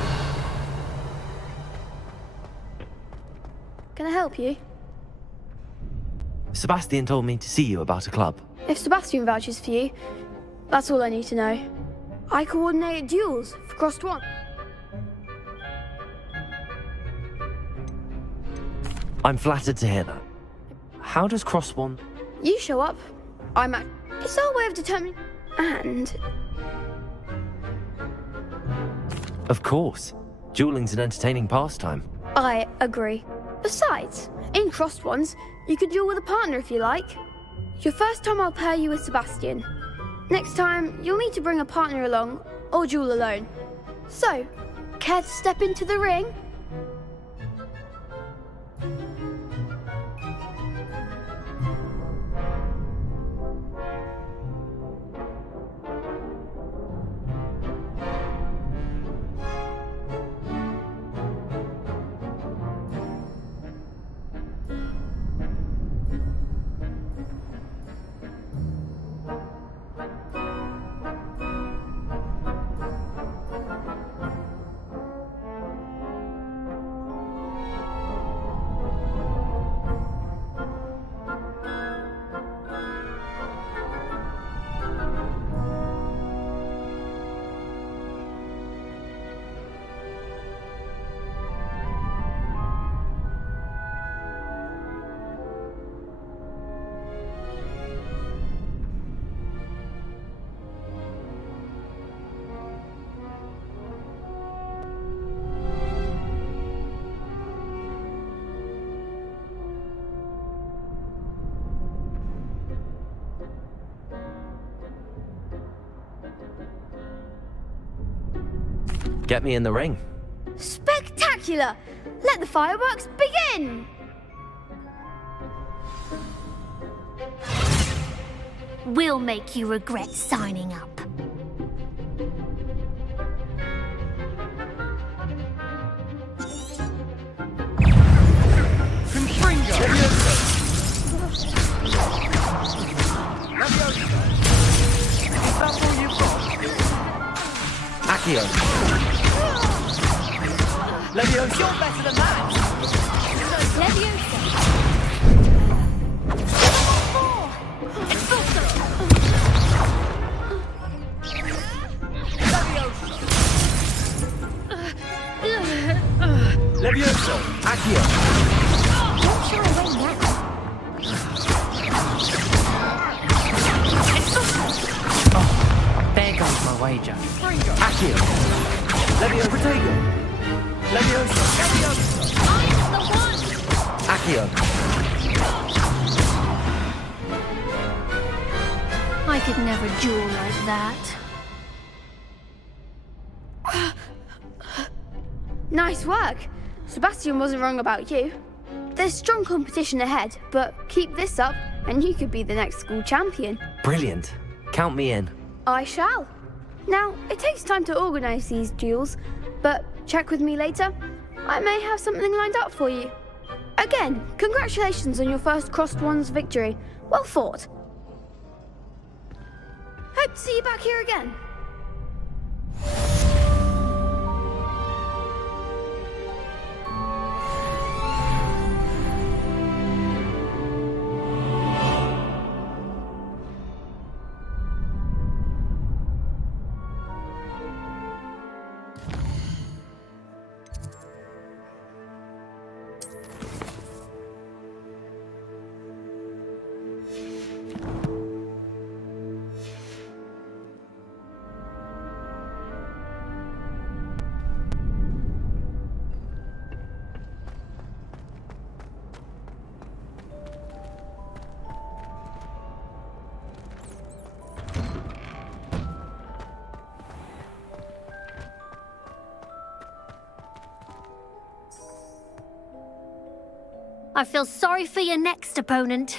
Can I help you? Sebastian told me to see you about a club. If Sebastian vouches for you, that's all I need to know. I coordinate duels for Crossed One. I'm flattered to hear that. How does Cross One... You show up, I'm at... It's our way of determining... And... Of course. Dueling's an entertaining pastime. I agree. Besides, in Crossed Ones, you could duel with a partner if you like. Your first time I'll pair you with Sebastian. Next time, you'll need to bring a partner along, or duel alone. So, care to step into the ring? Get me in the ring. Spectacular! Let the fireworks begin! We'll make you regret signing up. That's all you've got? Accio. Levioso. You're better than that! Leviosa. Levioso. Accio. What's your way now? There goes my wager. Accio. Levioso. Protego. Levioso. I'm the one! Accio. I could never duel like that. Nice work. Sebastian wasn't wrong about you. There's strong competition ahead, but keep this up and you could be the next school champion. Brilliant. Count me in. I shall. Now, it takes time to organise these duels, but check with me later. I may have something lined up for you. Again, congratulations on your first Crossed Ones victory. Well fought. Hope to see you back here again. I feel sorry for your next opponent.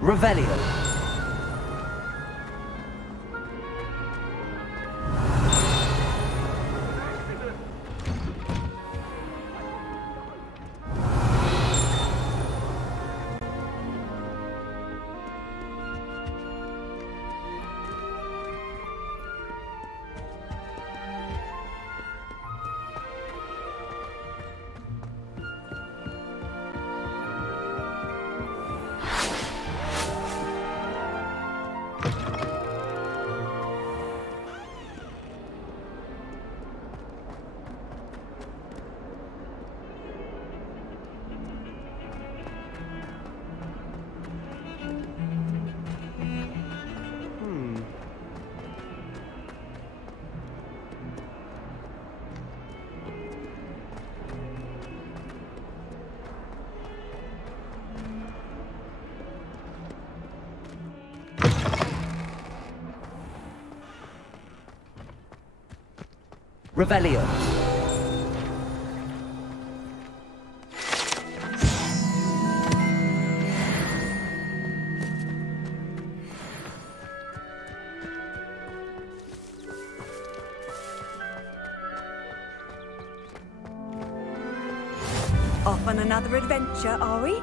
Revelio. Revelio. Off on another adventure, are we?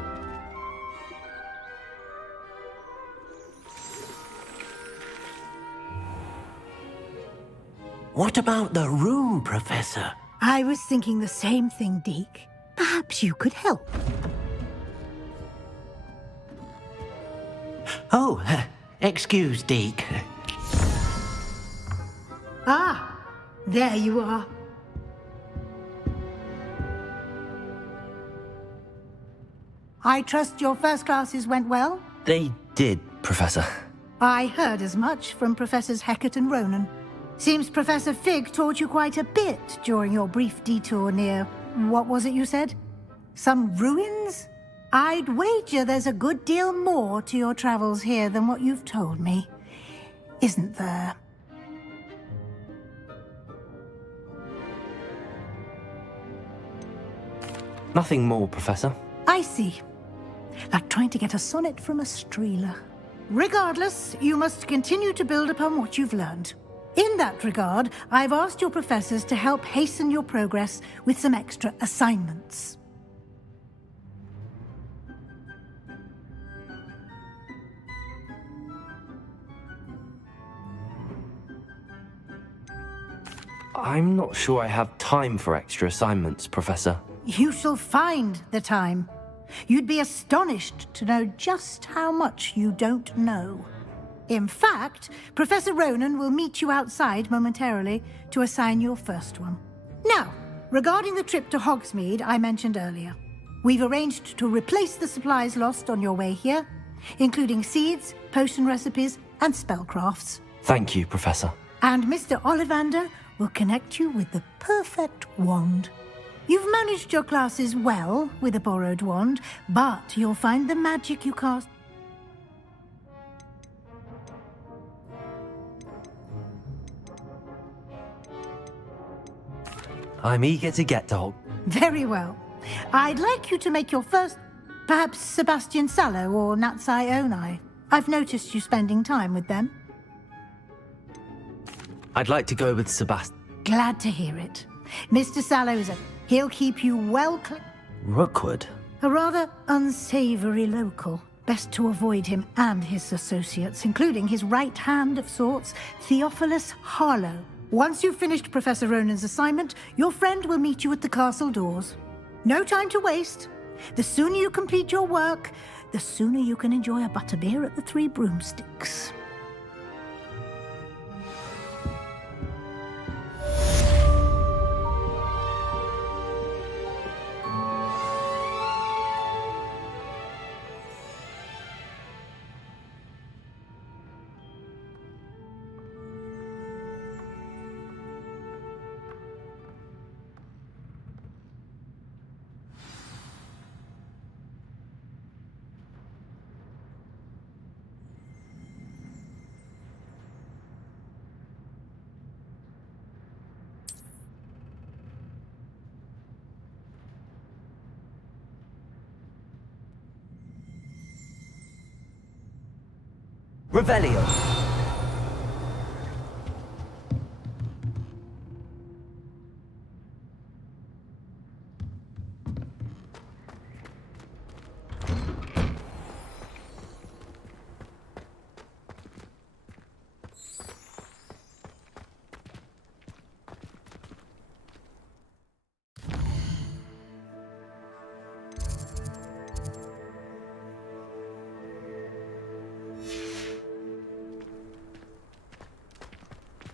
What about the room, Professor? I was thinking the same thing, Deke. Perhaps you could help. Oh, excuse, Deke. Ah, there you are. I trust your first classes went well? They did, Professor. I heard as much from Professors Hecat and Ronan. Seems Professor Fig taught you quite a bit during your brief detour near... what was it you said? Some ruins? I'd wager there's a good deal more to your travels here than what you've told me. Isn't there? Nothing more, Professor. I see. Like trying to get a sonnet from a streeler. Regardless, you must continue to build upon what you've learned. In that regard, I've asked your professors to help hasten your progress with some extra assignments. I'm not sure I have time for extra assignments, Professor. You shall find the time. You'd be astonished to know just how much you don't know. In fact, Professor Ronan will meet you outside momentarily to assign your first one. Now, regarding the trip to Hogsmeade I mentioned earlier, we've arranged to replace the supplies lost on your way here, including seeds, potion recipes, and spellcrafts. Thank you, Professor. And Mr. Ollivander will connect you with the perfect wand. You've managed your classes well with a borrowed wand, but you'll find the magic you cast... I'm eager to get to Hog... Very well. I'd like you to make your first... perhaps Sebastian Sallow or Natsai Onai. I've noticed you spending time with them. I'd like to go with Sebastian. Glad to hear it. Mr. Sallow is a... he'll keep you well... Rookwood? A rather unsavory local. Best to avoid him and his associates, including his right hand of sorts, Theophilus Harlow. Once you've finished Professor Ronan's assignment, your friend will meet you at the castle doors. No time to waste. The sooner you complete your work, the sooner you can enjoy a butterbeer at the Three Broomsticks. Revelio.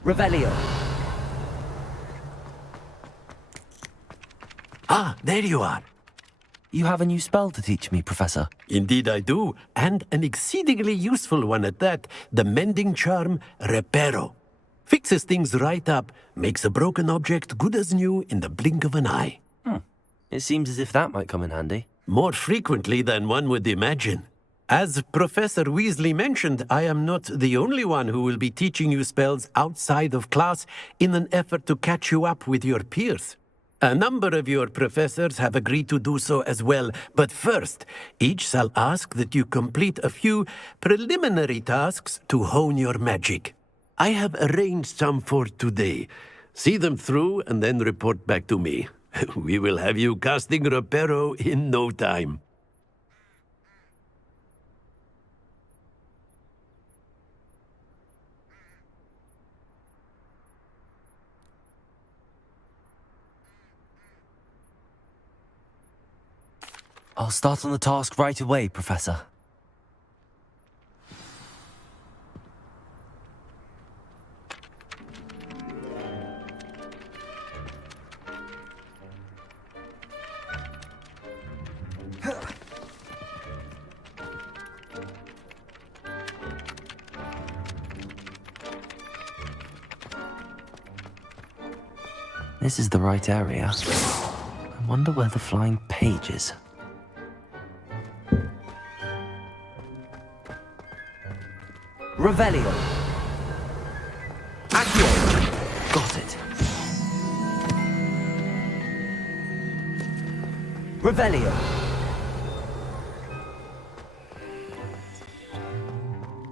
Revelio. Ah, there you are. You have a new spell to teach me, Professor. Indeed I do, and an exceedingly useful one at that. The mending charm, Reparo. Fixes things right up, makes a broken object good as new in the blink of an eye. It seems as if that might come in handy. More frequently than one would imagine. As Professor Weasley mentioned, I am not the only one who will be teaching you spells outside of class in an effort to catch you up with your peers. A number of your professors have agreed to do so as well, but first, each shall ask that you complete a few preliminary tasks to hone your magic. I have arranged some for today. See them through and then report back to me. We will have you casting Reparo in no time. I'll start on the task right away, Professor. This is the right area. I wonder where the flying page is. Revelio. Accio. Got it. Revelio.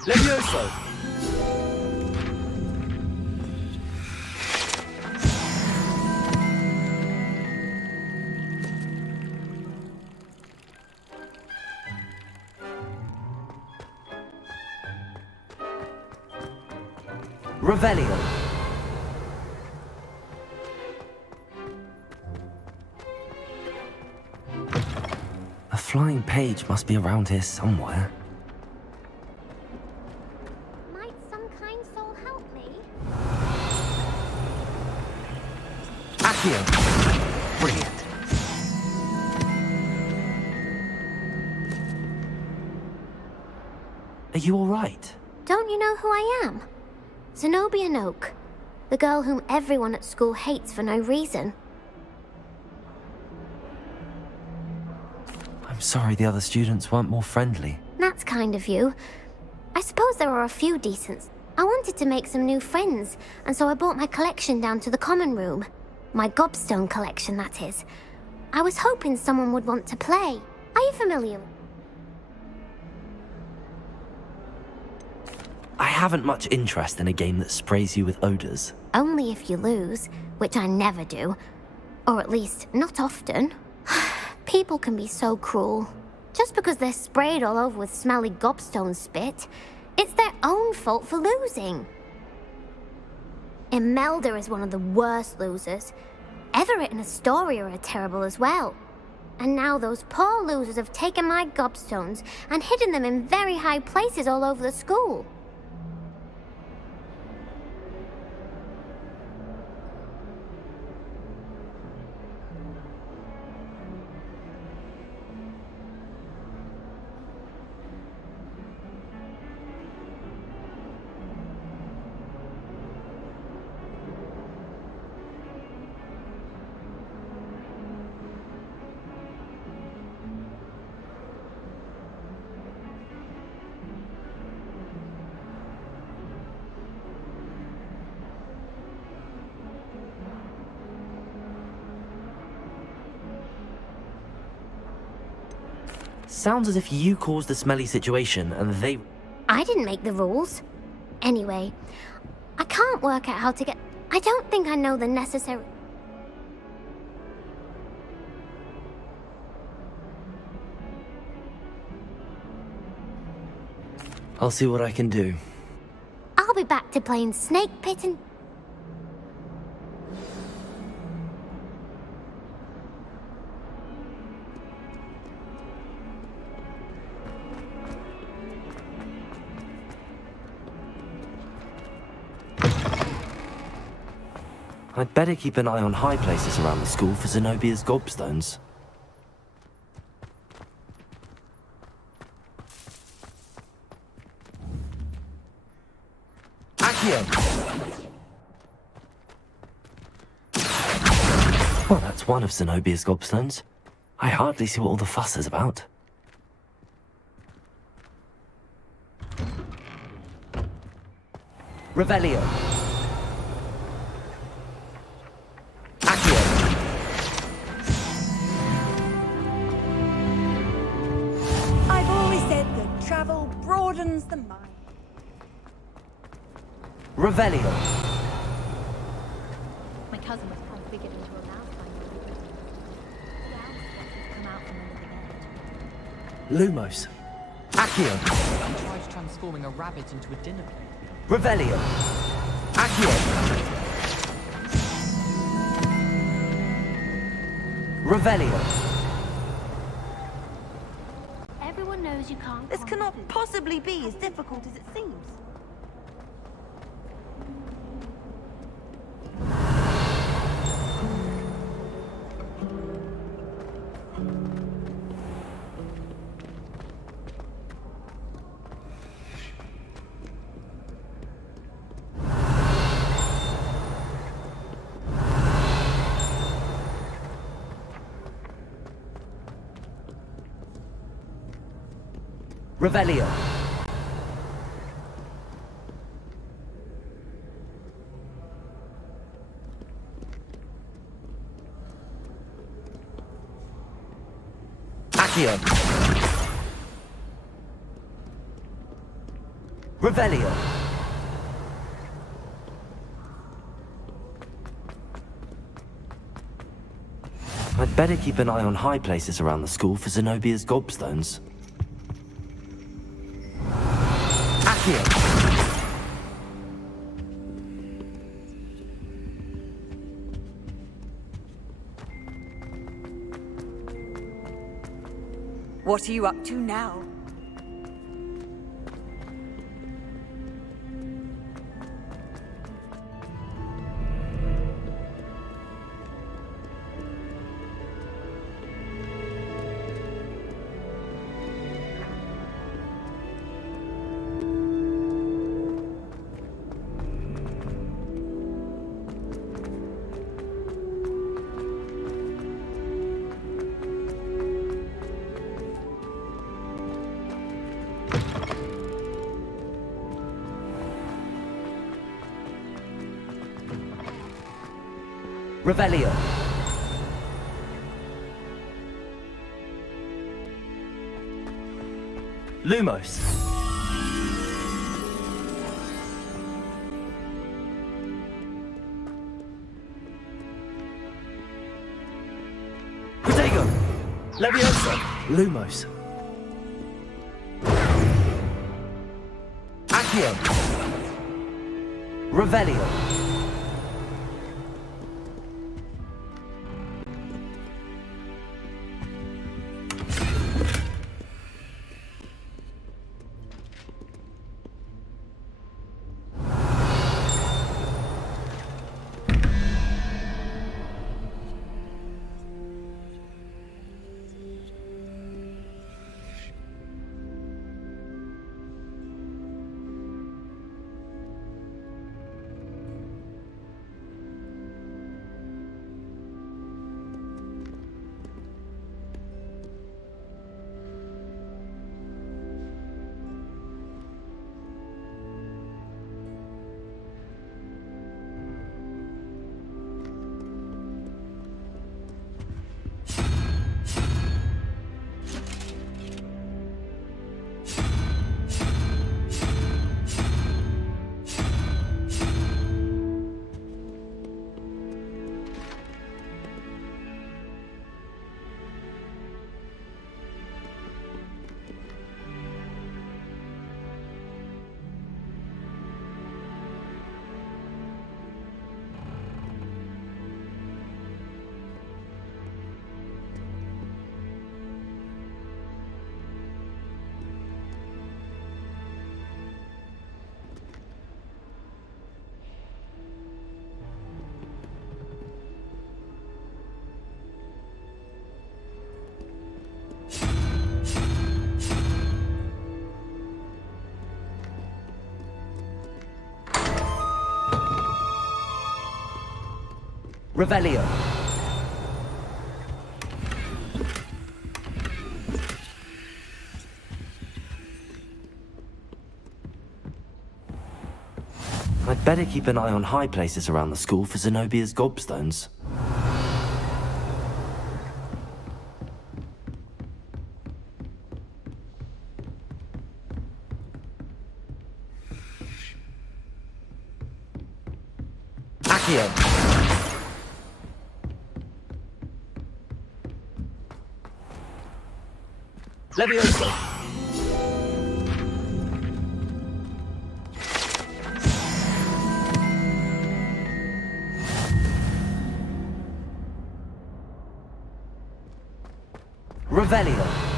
Levioso. Revelio. A flying page must be around here somewhere. Might some kind soul help me? Accio. Brilliant. Are you all right? Don't you know who I am? Zenobia Noak, the girl whom everyone at school hates for no reason. I'm sorry the other students weren't more friendly. That's kind of you. I suppose there are a few decents. I wanted to make some new friends, and so I brought my collection down to the common room. My gobstone collection, that is. I was hoping someone would want to play. Are you familiar? I haven't much interest in a game that sprays you with odors. Only if you lose, which I never do. Or at least, not often. People can be so cruel. Just because they're sprayed all over with smelly gobstone spit, it's their own fault for losing. Imelda is one of the worst losers. Everett and Astoria are terrible as well. And now those poor losers have taken my gobstones and hidden them in very high places all over the school. Sounds as if you caused the smelly situation and they... I didn't make the rules. Anyway, I can't work out how to get... I don't think I know the necessary... I'll see what I can do. I'll be back to playing Snake Pit and... I'd better keep an eye on high places around the school for Zenobia's gobstones. Accio! Well, that's one of Zenobia's gobstones. I hardly see what all the fuss is about. Revelio. I've always said that travel broadens the mind. Revelio. My cousin was probably getting into a mouth by now. Who else wants to come out from under the bed? Lumos. Accio. He tries transforming a rabbit into a dinner plate. Revelio. Accio. Revelio. Everyone knows you can't... This cannot possibly be as difficult as it seems. Revelio. Accio. Revelio. I'd better keep an eye on high places around the school for Zenobia's gobstones. What are you up to now? Revelio. Lumos. Protego. Leviosa. Lumos. Accio. Revelio. Revelio. I'd better keep an eye on high places around the school for Zenobia's gobstones. Accio. Levioso. Revelio.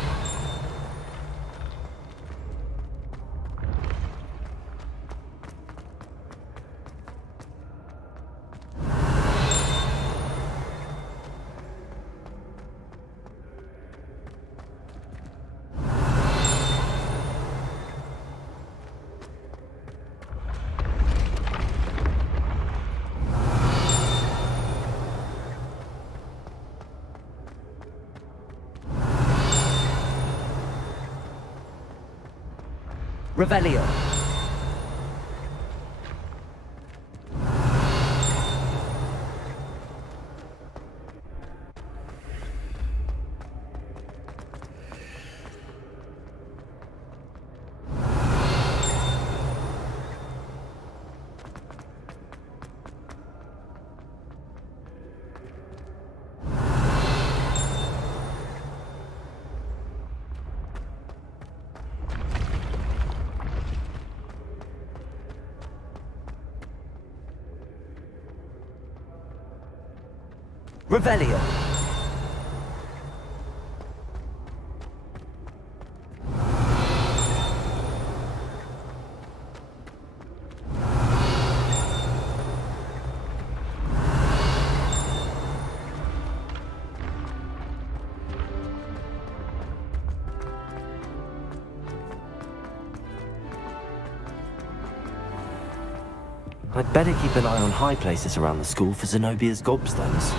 Revelio. Revelio. I'd better keep an eye on high places around the school for Zenobia's gobstones.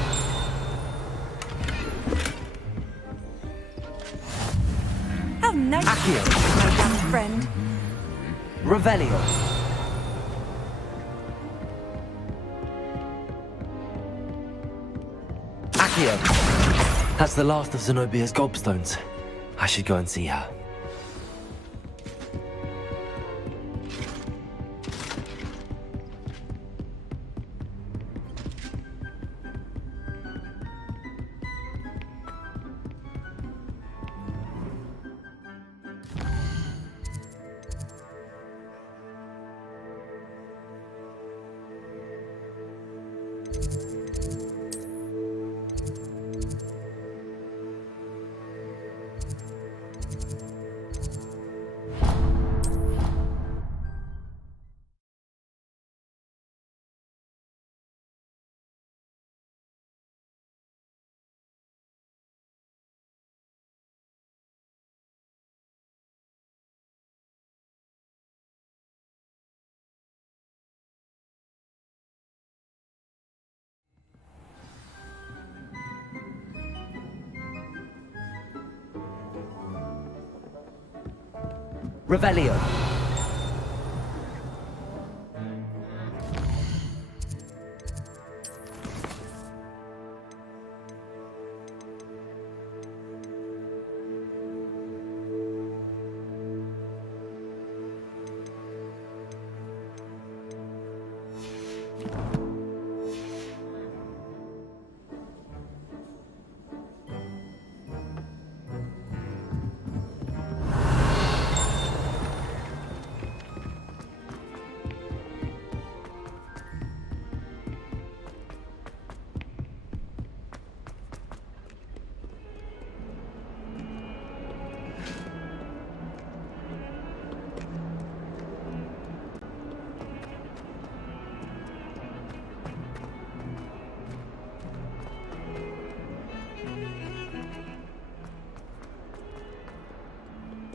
How nice, Accio. my young friend. Revelio. Accio. That's the last of Zenobia's gobstones. I should go and see her. Revelio.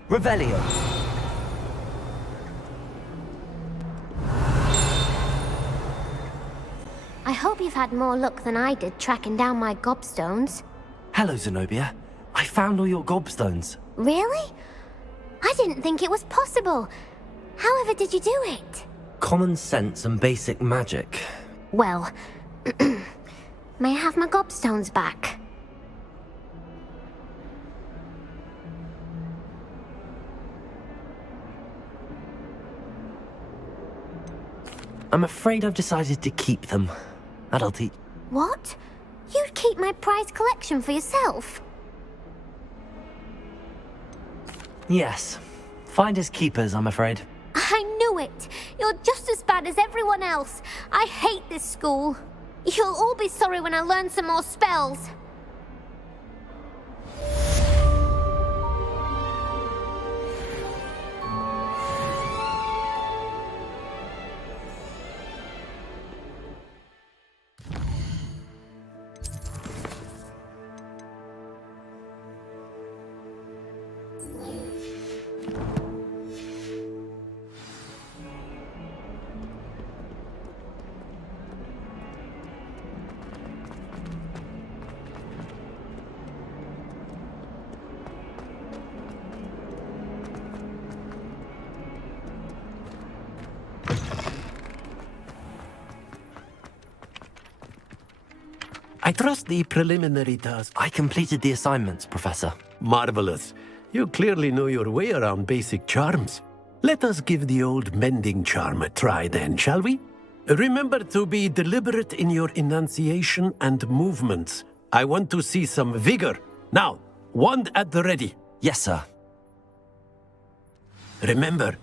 Revelio. I hope you've had more luck than I did tracking down my gobstones. Hello, Zenobia. I found all your gobstones. Really? I didn't think it was possible. However did you do it? Common sense and basic magic. Well, may I have my gobstones back? I'm afraid I've decided to keep them. That'll teach. What? You'd keep my prized collection for yourself? Yes. Finders keepers, I'm afraid. I knew it! You're just as bad as everyone else. I hate this school. You'll all be sorry when I learn some more spells. I trust the preliminary task. I completed the assignments, Professor. Marvelous. You clearly know your way around basic charms. Let us give the old mending charm a try then, shall we? Remember to be deliberate in your enunciation and movements. I want to see some vigor. Now, wand at the ready. Yes, sir. Remember,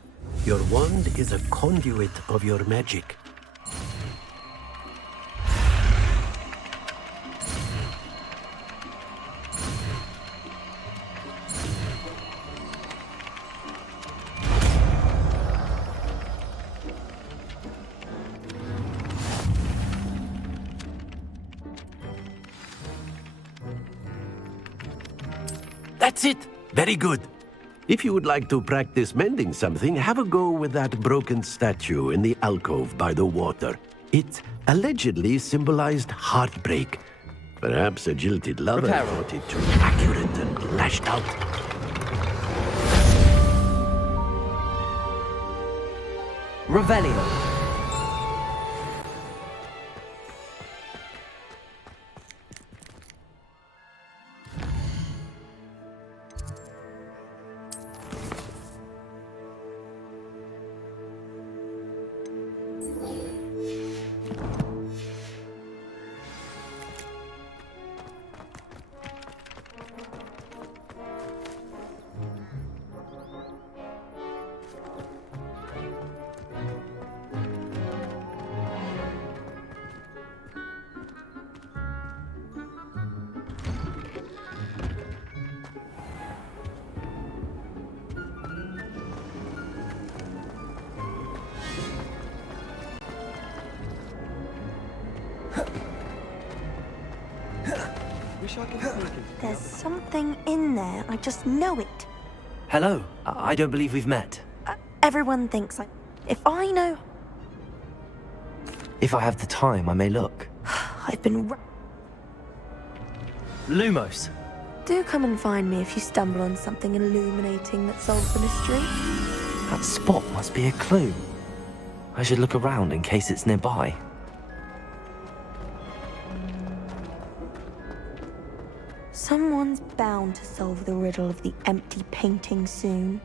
your wand is a conduit of your magic. That's it! Very good. If you would like to practice mending something, have a go with that broken statue in the alcove by the water. It allegedly symbolized heartbreak. Perhaps a jilted lover thought it too accurate and lashed out. Revelio. wish I could sneak into There's something in there. I just know it. Hello, I don't believe we've met. Everyone thinks if I know... If I have the time, I may look. I've been... Lumos! Do come and find me if you stumble on something illuminating that solves the mystery. That spot must be a clue. I should look around in case it's nearby. Someone's bound to solve the riddle of the empty painting soon.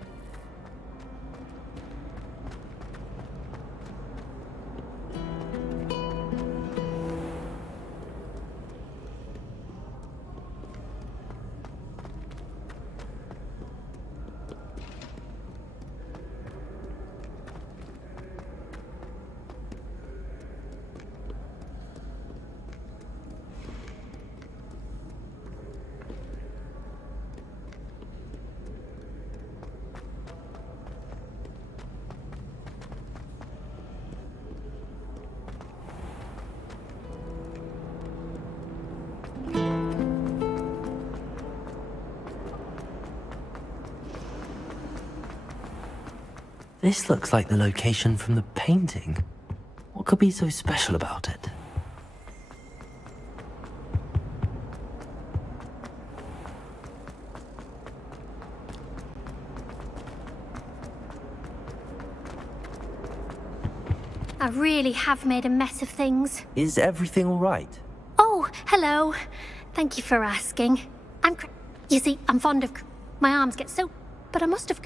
This looks like the location from the painting. What could be so special about it? I really have made a mess of things. Is everything all right? Oh, hello. Thank you for asking. You see, I'm fond of... My arms get so... But I must have...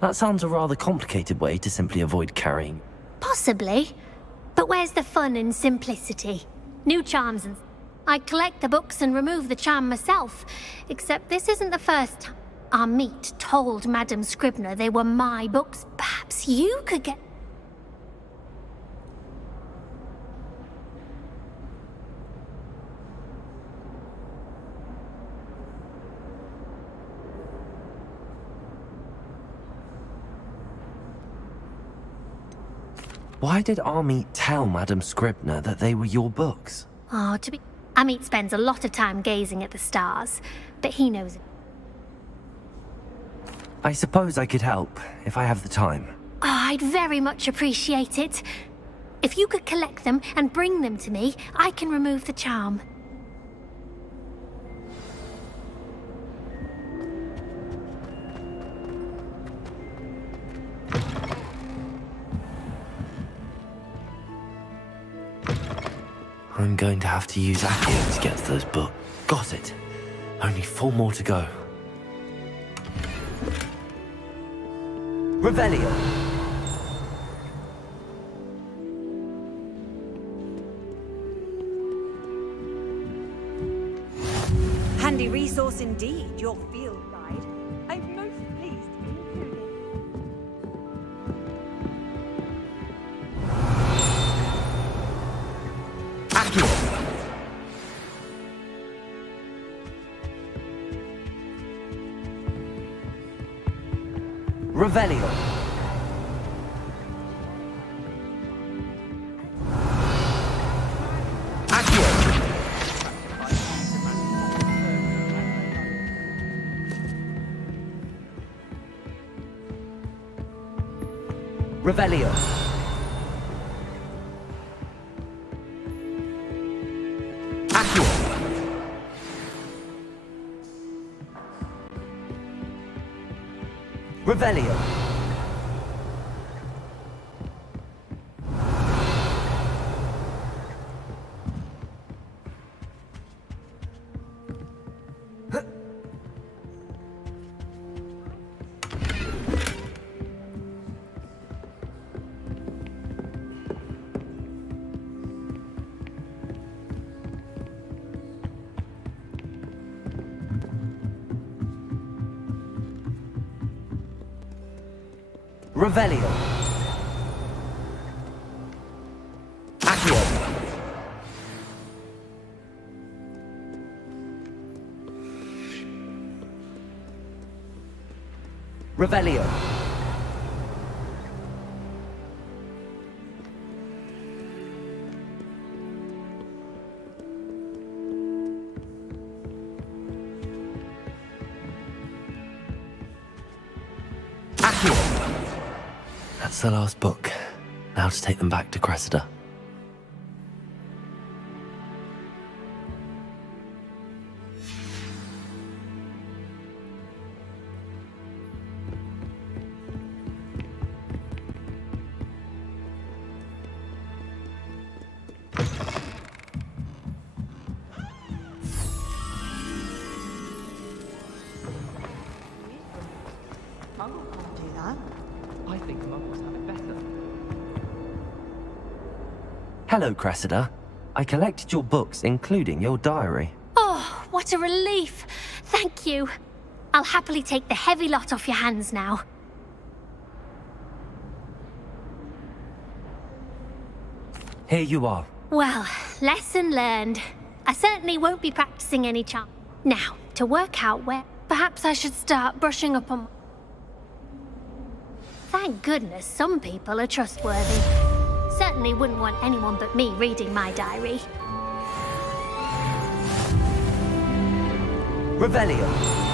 That sounds a rather complicated way to simply avoid carrying. Possibly. But where's the fun in simplicity? New charms and... I collect the books and remove the charm myself. Except this isn't the first time Amit told Madame Scribner they were my books. Perhaps you could get... Why did Amit tell Madame Scribner that they were your books? Oh, to be... Amit spends a lot of time gazing at the stars, but he knows it. I suppose I could help, if I have the time. Oh, I'd very much appreciate it. If you could collect them and bring them to me, I can remove the charm. I'm going to have to use Accio to get to those books. Got it. Only 4 more to go. Revelio. Handy resource indeed, your field guide. I'm most pleased to be included. Revelio. Revelio. Accio. Revelio. Revelio. Accio. Revelio. That's the last book. Now to take them back to Cressida. I think Muggles have it better. Hello, Cressida. I collected your books, including your diary. Oh, what a relief. Thank you. I'll happily take the heavy lot off your hands now. Here you are. Well, lesson learned. I certainly won't be practicing any charm. Now, to work out where, perhaps I should start brushing up on... Thank goodness some people are trustworthy. Certainly wouldn't want anyone but me reading my diary. Revelio.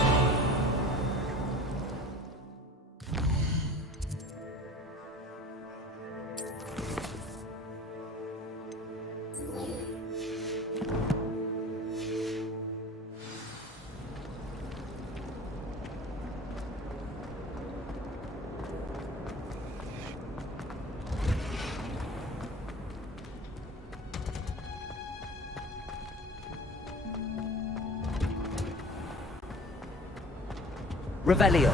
Revelio.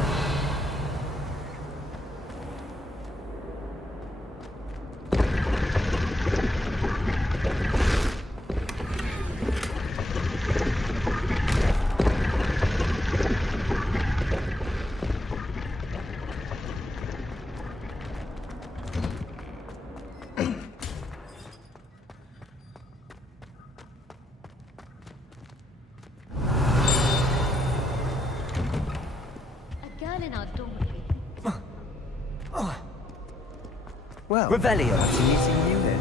Well, Revelio. That's meeting you here.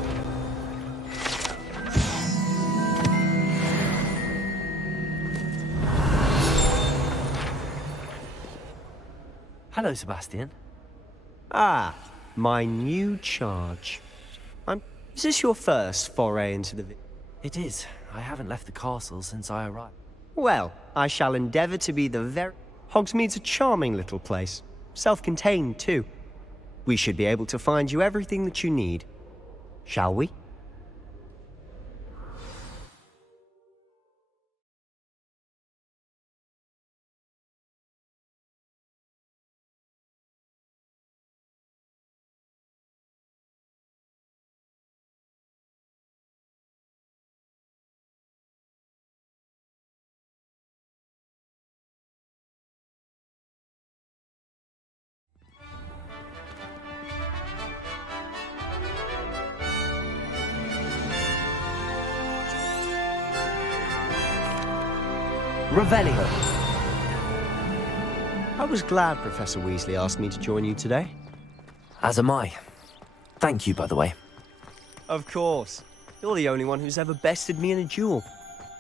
Hello, Sebastian. Ah, my new charge. Is this your first foray into the... It is. I haven't left the castle since I arrived. Well, I shall endeavour to be the very... Hogsmeade's a charming little place. Self-contained, too. We should be able to find you everything that you need. Shall we? Revelio. I was glad Professor Weasley asked me to join you today. As am I. Thank you, by the way. Of course. You're the only one who's ever bested me in a duel.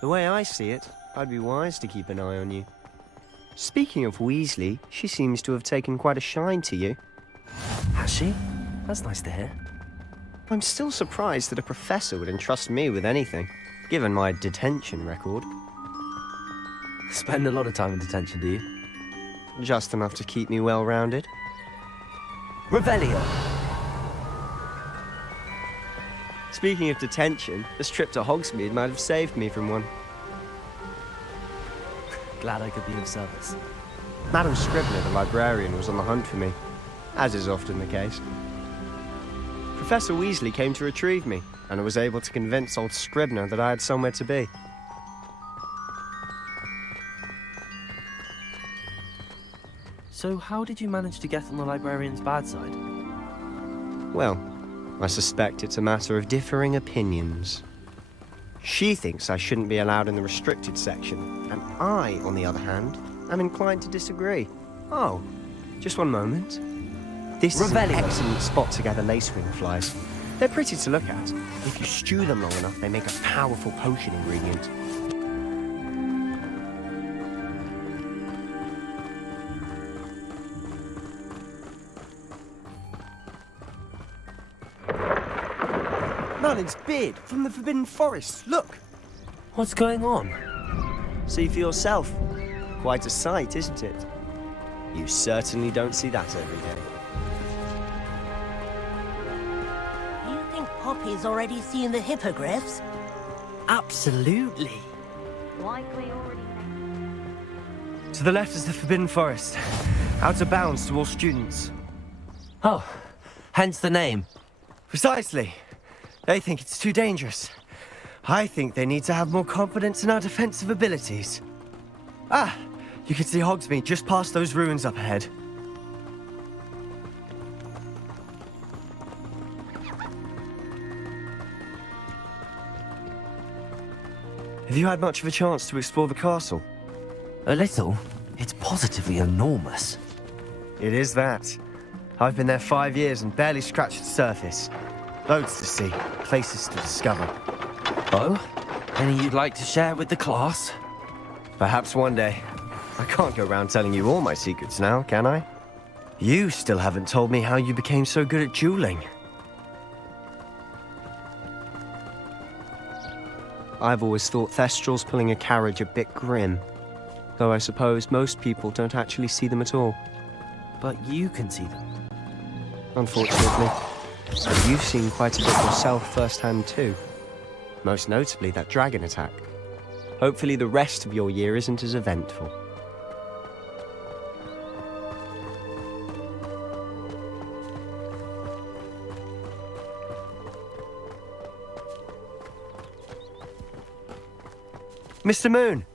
The way I see it, I'd be wise to keep an eye on you. Speaking of Weasley, she seems to have taken quite a shine to you. Has she? That's nice to hear. I'm still surprised that a professor would entrust me with anything, given my detention record. Spend a lot of time in detention, do you? Just enough to keep me well-rounded. Revelio. Speaking of detention, this trip to Hogsmeade might have saved me from one. Glad I could be of service. Madam Scribner, the librarian, was on the hunt for me, as is often the case. Professor Weasley came to retrieve me, and I was able to convince old Scribner that I had somewhere to be. So how did you manage to get on the librarian's bad side? Well, I suspect it's a matter of differing opinions. She thinks I shouldn't be allowed in the restricted section, and I, on the other hand, am inclined to disagree. Oh, just one moment. This is an excellent spot to gather lacewing flies. They're pretty to look at. If you stew them long enough, they make a powerful potion ingredient. Merlin's beard from the Forbidden Forest. Look. What's going on? See for yourself. Quite a sight, isn't it? You certainly don't see that every day. You think Poppy's already seen the hippogriffs? Absolutely. Likely already. To the left is the Forbidden Forest. Out of bounds to all students. Oh, hence the name. Precisely. They think it's too dangerous. I think they need to have more confidence in our defensive abilities. Ah, you can see Hogsmeade just past those ruins up ahead. Have you had much of a chance to explore the castle? A little. It's positively enormous. It is that. I've been there 5 years and barely scratched the surface. Loads to see, places to discover. Oh? Any you'd like to share with the class? Perhaps one day. I can't go around telling you all my secrets now, can I? You still haven't told me how you became so good at dueling. I've always thought Thestrals pulling a carriage a bit grim. Though I suppose most people don't actually see them at all. But you can see them. Unfortunately. You've seen quite a bit yourself firsthand too. Most notably that dragon attack. Hopefully the rest of your year isn't as eventful. Mr. Moon!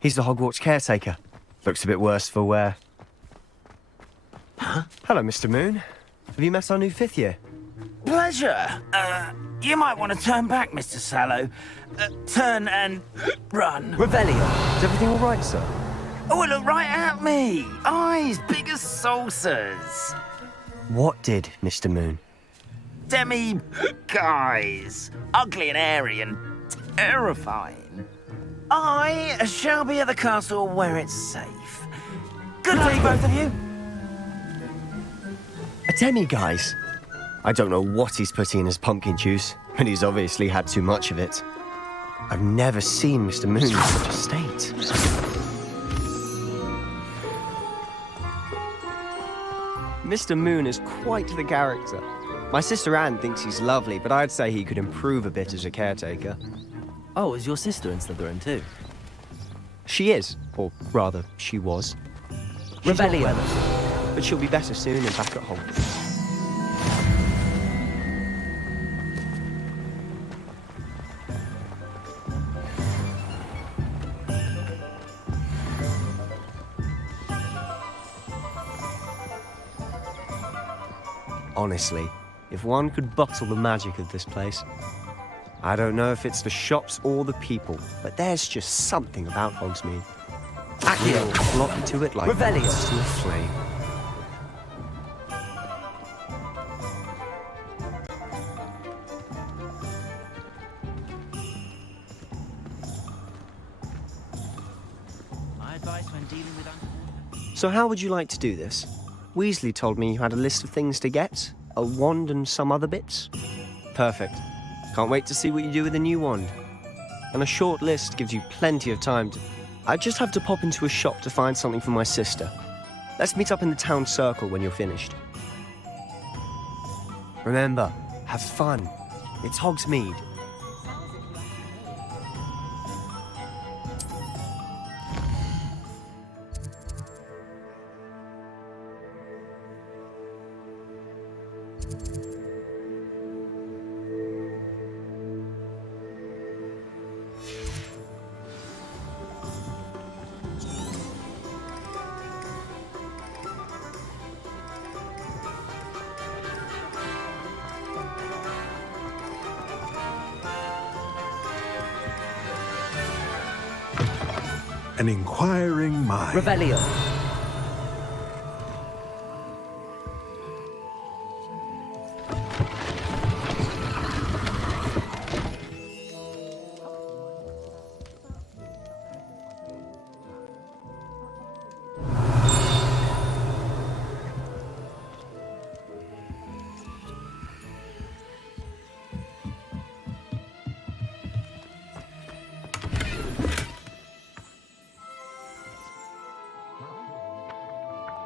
He's the Hogwarts caretaker. Looks a bit worse for wear. Huh? Hello, Mr. Moon. Have you met our new 5th year? Pleasure. You might want to turn back, Mr. Sallow. Turn and run. Revelio. Is everything all right, sir? Oh, look right at me. Eyes big as saucers. What did, Mr. Moon? Guys. Ugly and airy and terrifying. I shall be at the castle where it's safe. Good day, both of you. A demi-guise? I don't know what he's putting in his pumpkin juice, but he's obviously had too much of it. I've never seen Mr. Moon in such a state. Mr. Moon is quite the character. My sister Anne thinks he's lovely, but I'd say he could improve a bit as a caretaker. Oh, is your sister in Slytherin too? She is, or rather, she was. Revelio. But she'll be better soon and back at home. Honestly, if one could bottle the magic of this place. I don't know if it's the shops or the people, but there's just something about Hogsmeade. Accio, flock into it like moths to a flame. My advice when dealing with So how would you like to do this? Weasley told me you had a list of things to get, a wand and some other bits. Perfect. Can't wait to see what you do with the new wand. And a short list gives you plenty of time to... I just have to pop into a shop to find something for my sister. Let's meet up in the town circle when you're finished. Remember, have fun. It's Hogsmeade. An inquiring mind. Revelio.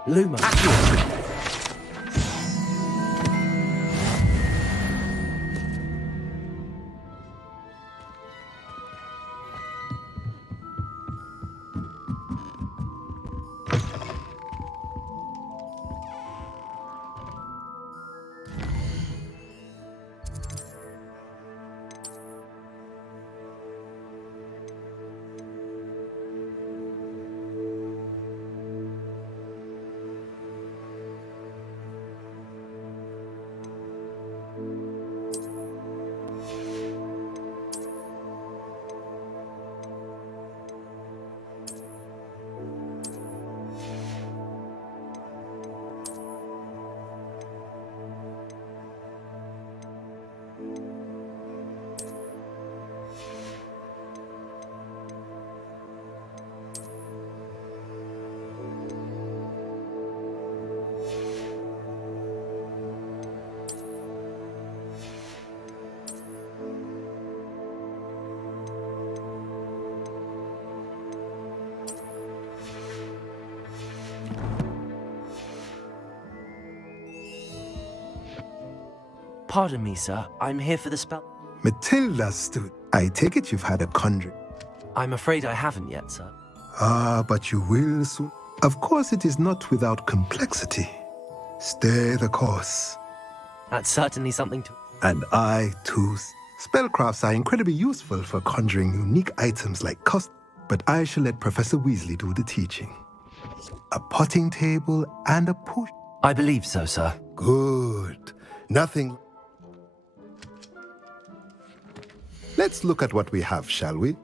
Luma. Pardon me, sir. I'm here for the spell. Matilda stood. I take it you've had a conjuring. I'm afraid I haven't yet, sir. Ah, but you will soon. Of course, it is not without complexity. Stay the course. That's certainly something to... And I, too. Spellcrafts are incredibly useful for conjuring unique items like but I shall let Professor Weasley do the teaching. A potting table and a push. I believe so, sir. Good. Nothing... Let's look at what we have, shall we?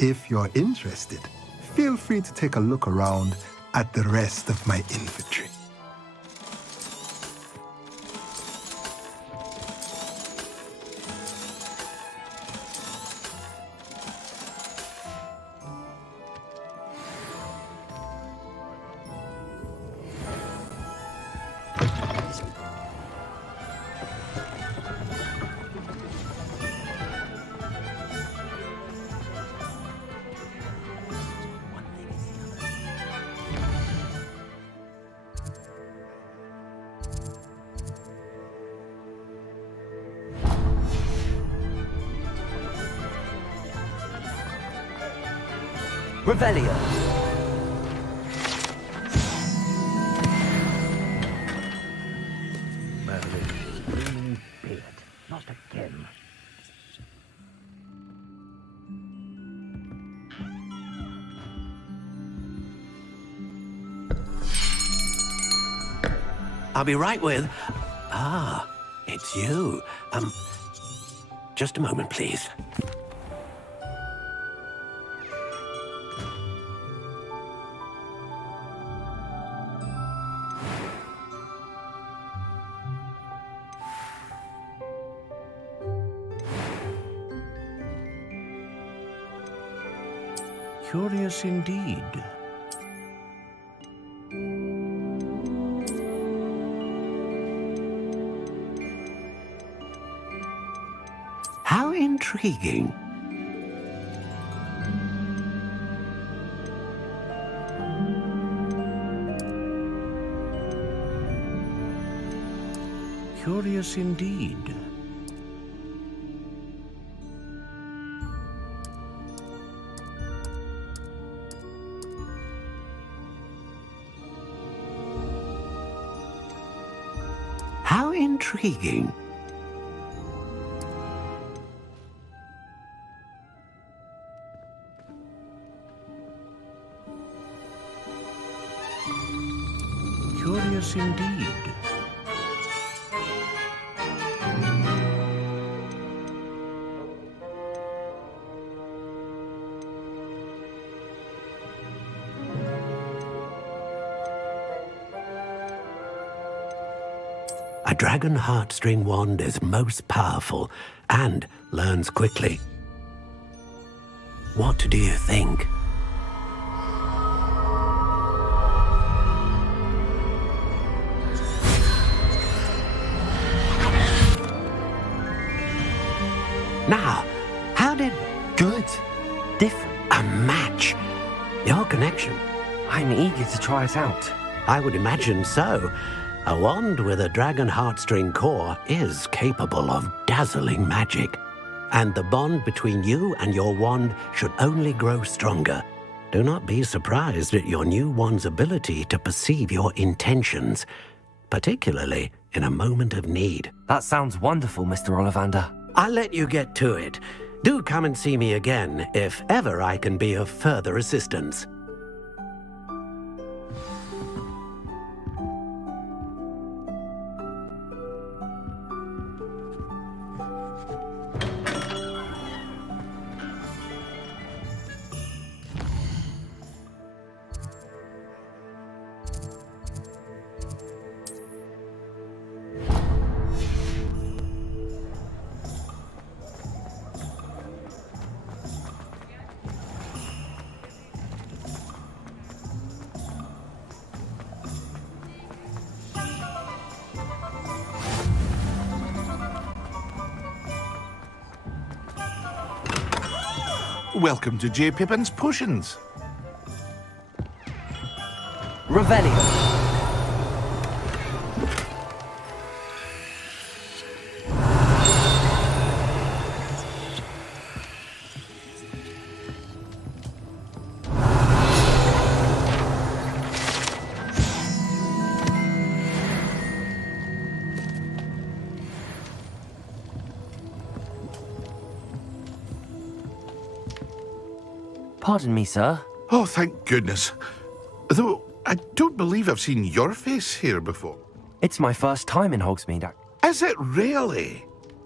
If you're interested, feel free to take a look around at the rest of my inventory. Revelio. Merlin's beard. Not again. I'll be right with... Ah, it's you. Just a moment, please. Curious indeed. How intriguing. Curious indeed. How intriguing. Curious indeed. A dragon heartstring wand is most powerful and learns quickly. What do you think? Now, how did... Good. Different. A connection? I'm eager to try it out. I would imagine so. A wand with a dragon heartstring core is capable of dazzling magic. And the bond between you and your wand should only grow stronger. Do not be surprised at your new wand's ability to perceive your intentions, particularly in a moment of need. That sounds wonderful, Mr. Ollivander. I'll let you get to it. Do come and see me again if ever I can be of further assistance. Welcome to J. Pippin's Potions. Revelio. Pardon me, sir. Oh, thank goodness. Though, I don't believe I've seen your face here before. It's my first time in Hogsmeade. Is it really?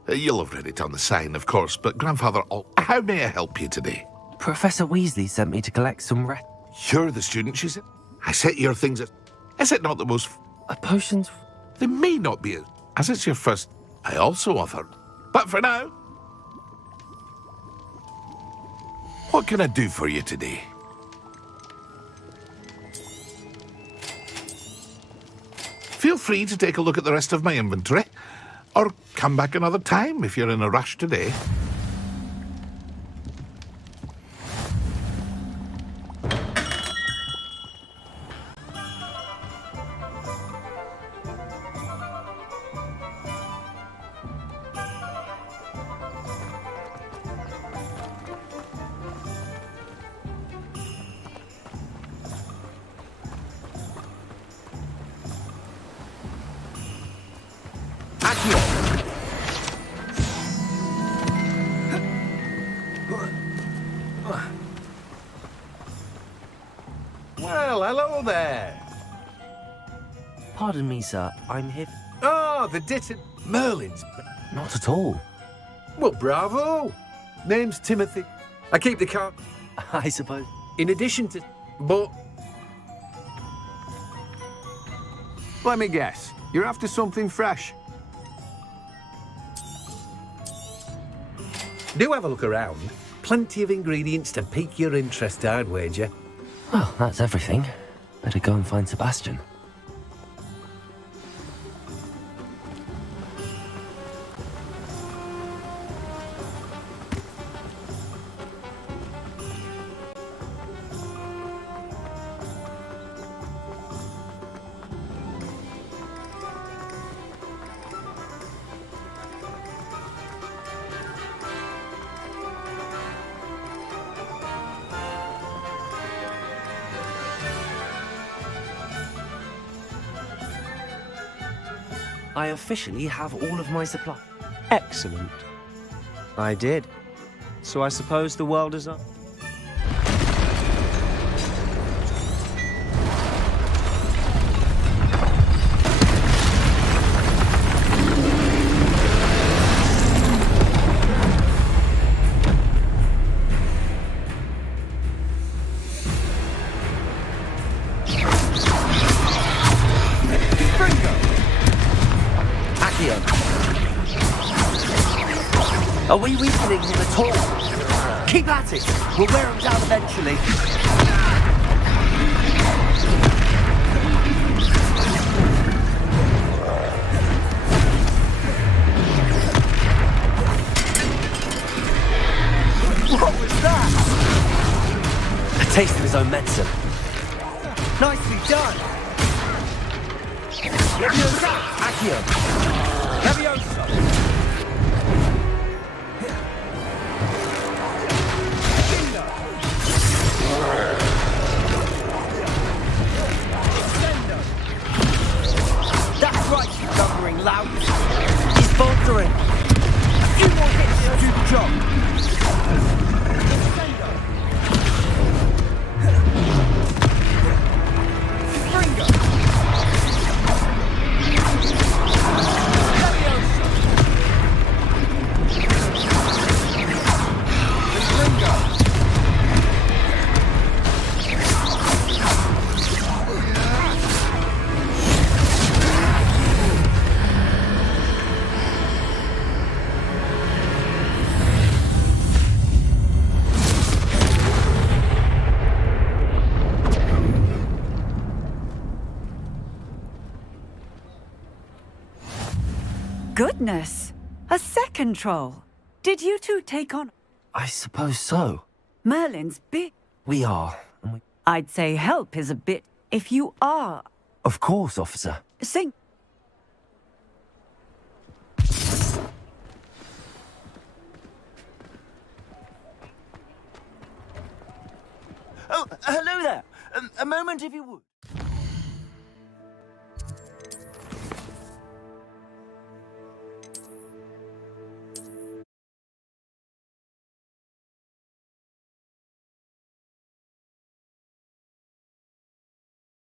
You'll have read it on the sign, of course, but Grandfather, how may I help you today? Professor Weasley sent me to collect some You're the student, she said. I set your things at... Is it not the most... potions? They may not be, as it's your first... I also offer. But for now... What can I do for you today? Feel free to take a look at the rest of my inventory, or come back another time if you're in a rush today. Well, hello there. Pardon me, sir. I'm here... Oh, the Ditton Merlin's... Not at all. Well, bravo. Name's Timothy. I keep the car... I suppose. In addition to... But... Let me guess. You're after something fresh. Do have a look around. Plenty of ingredients to pique your interest, I'd wager. Well, that's everything. Better go and find Sebastian. I officially have all of my supply. Excellent. I did. So I suppose the world is up. Are we weakening him at all? Keep at it! We'll wear him down eventually. What was that? taste of his own medicine. Nicely done. Leviosa! Accio! Leviosa! That's right, you lumbering lout. He's faltering. A few more hits to do the job. Goodness! A second troll. Did you two take on... I suppose so. Merlin's big. We are. And we... I'd say help is a bit... If you are... Of course, officer. Sing... Oh, hello there. A moment if you would.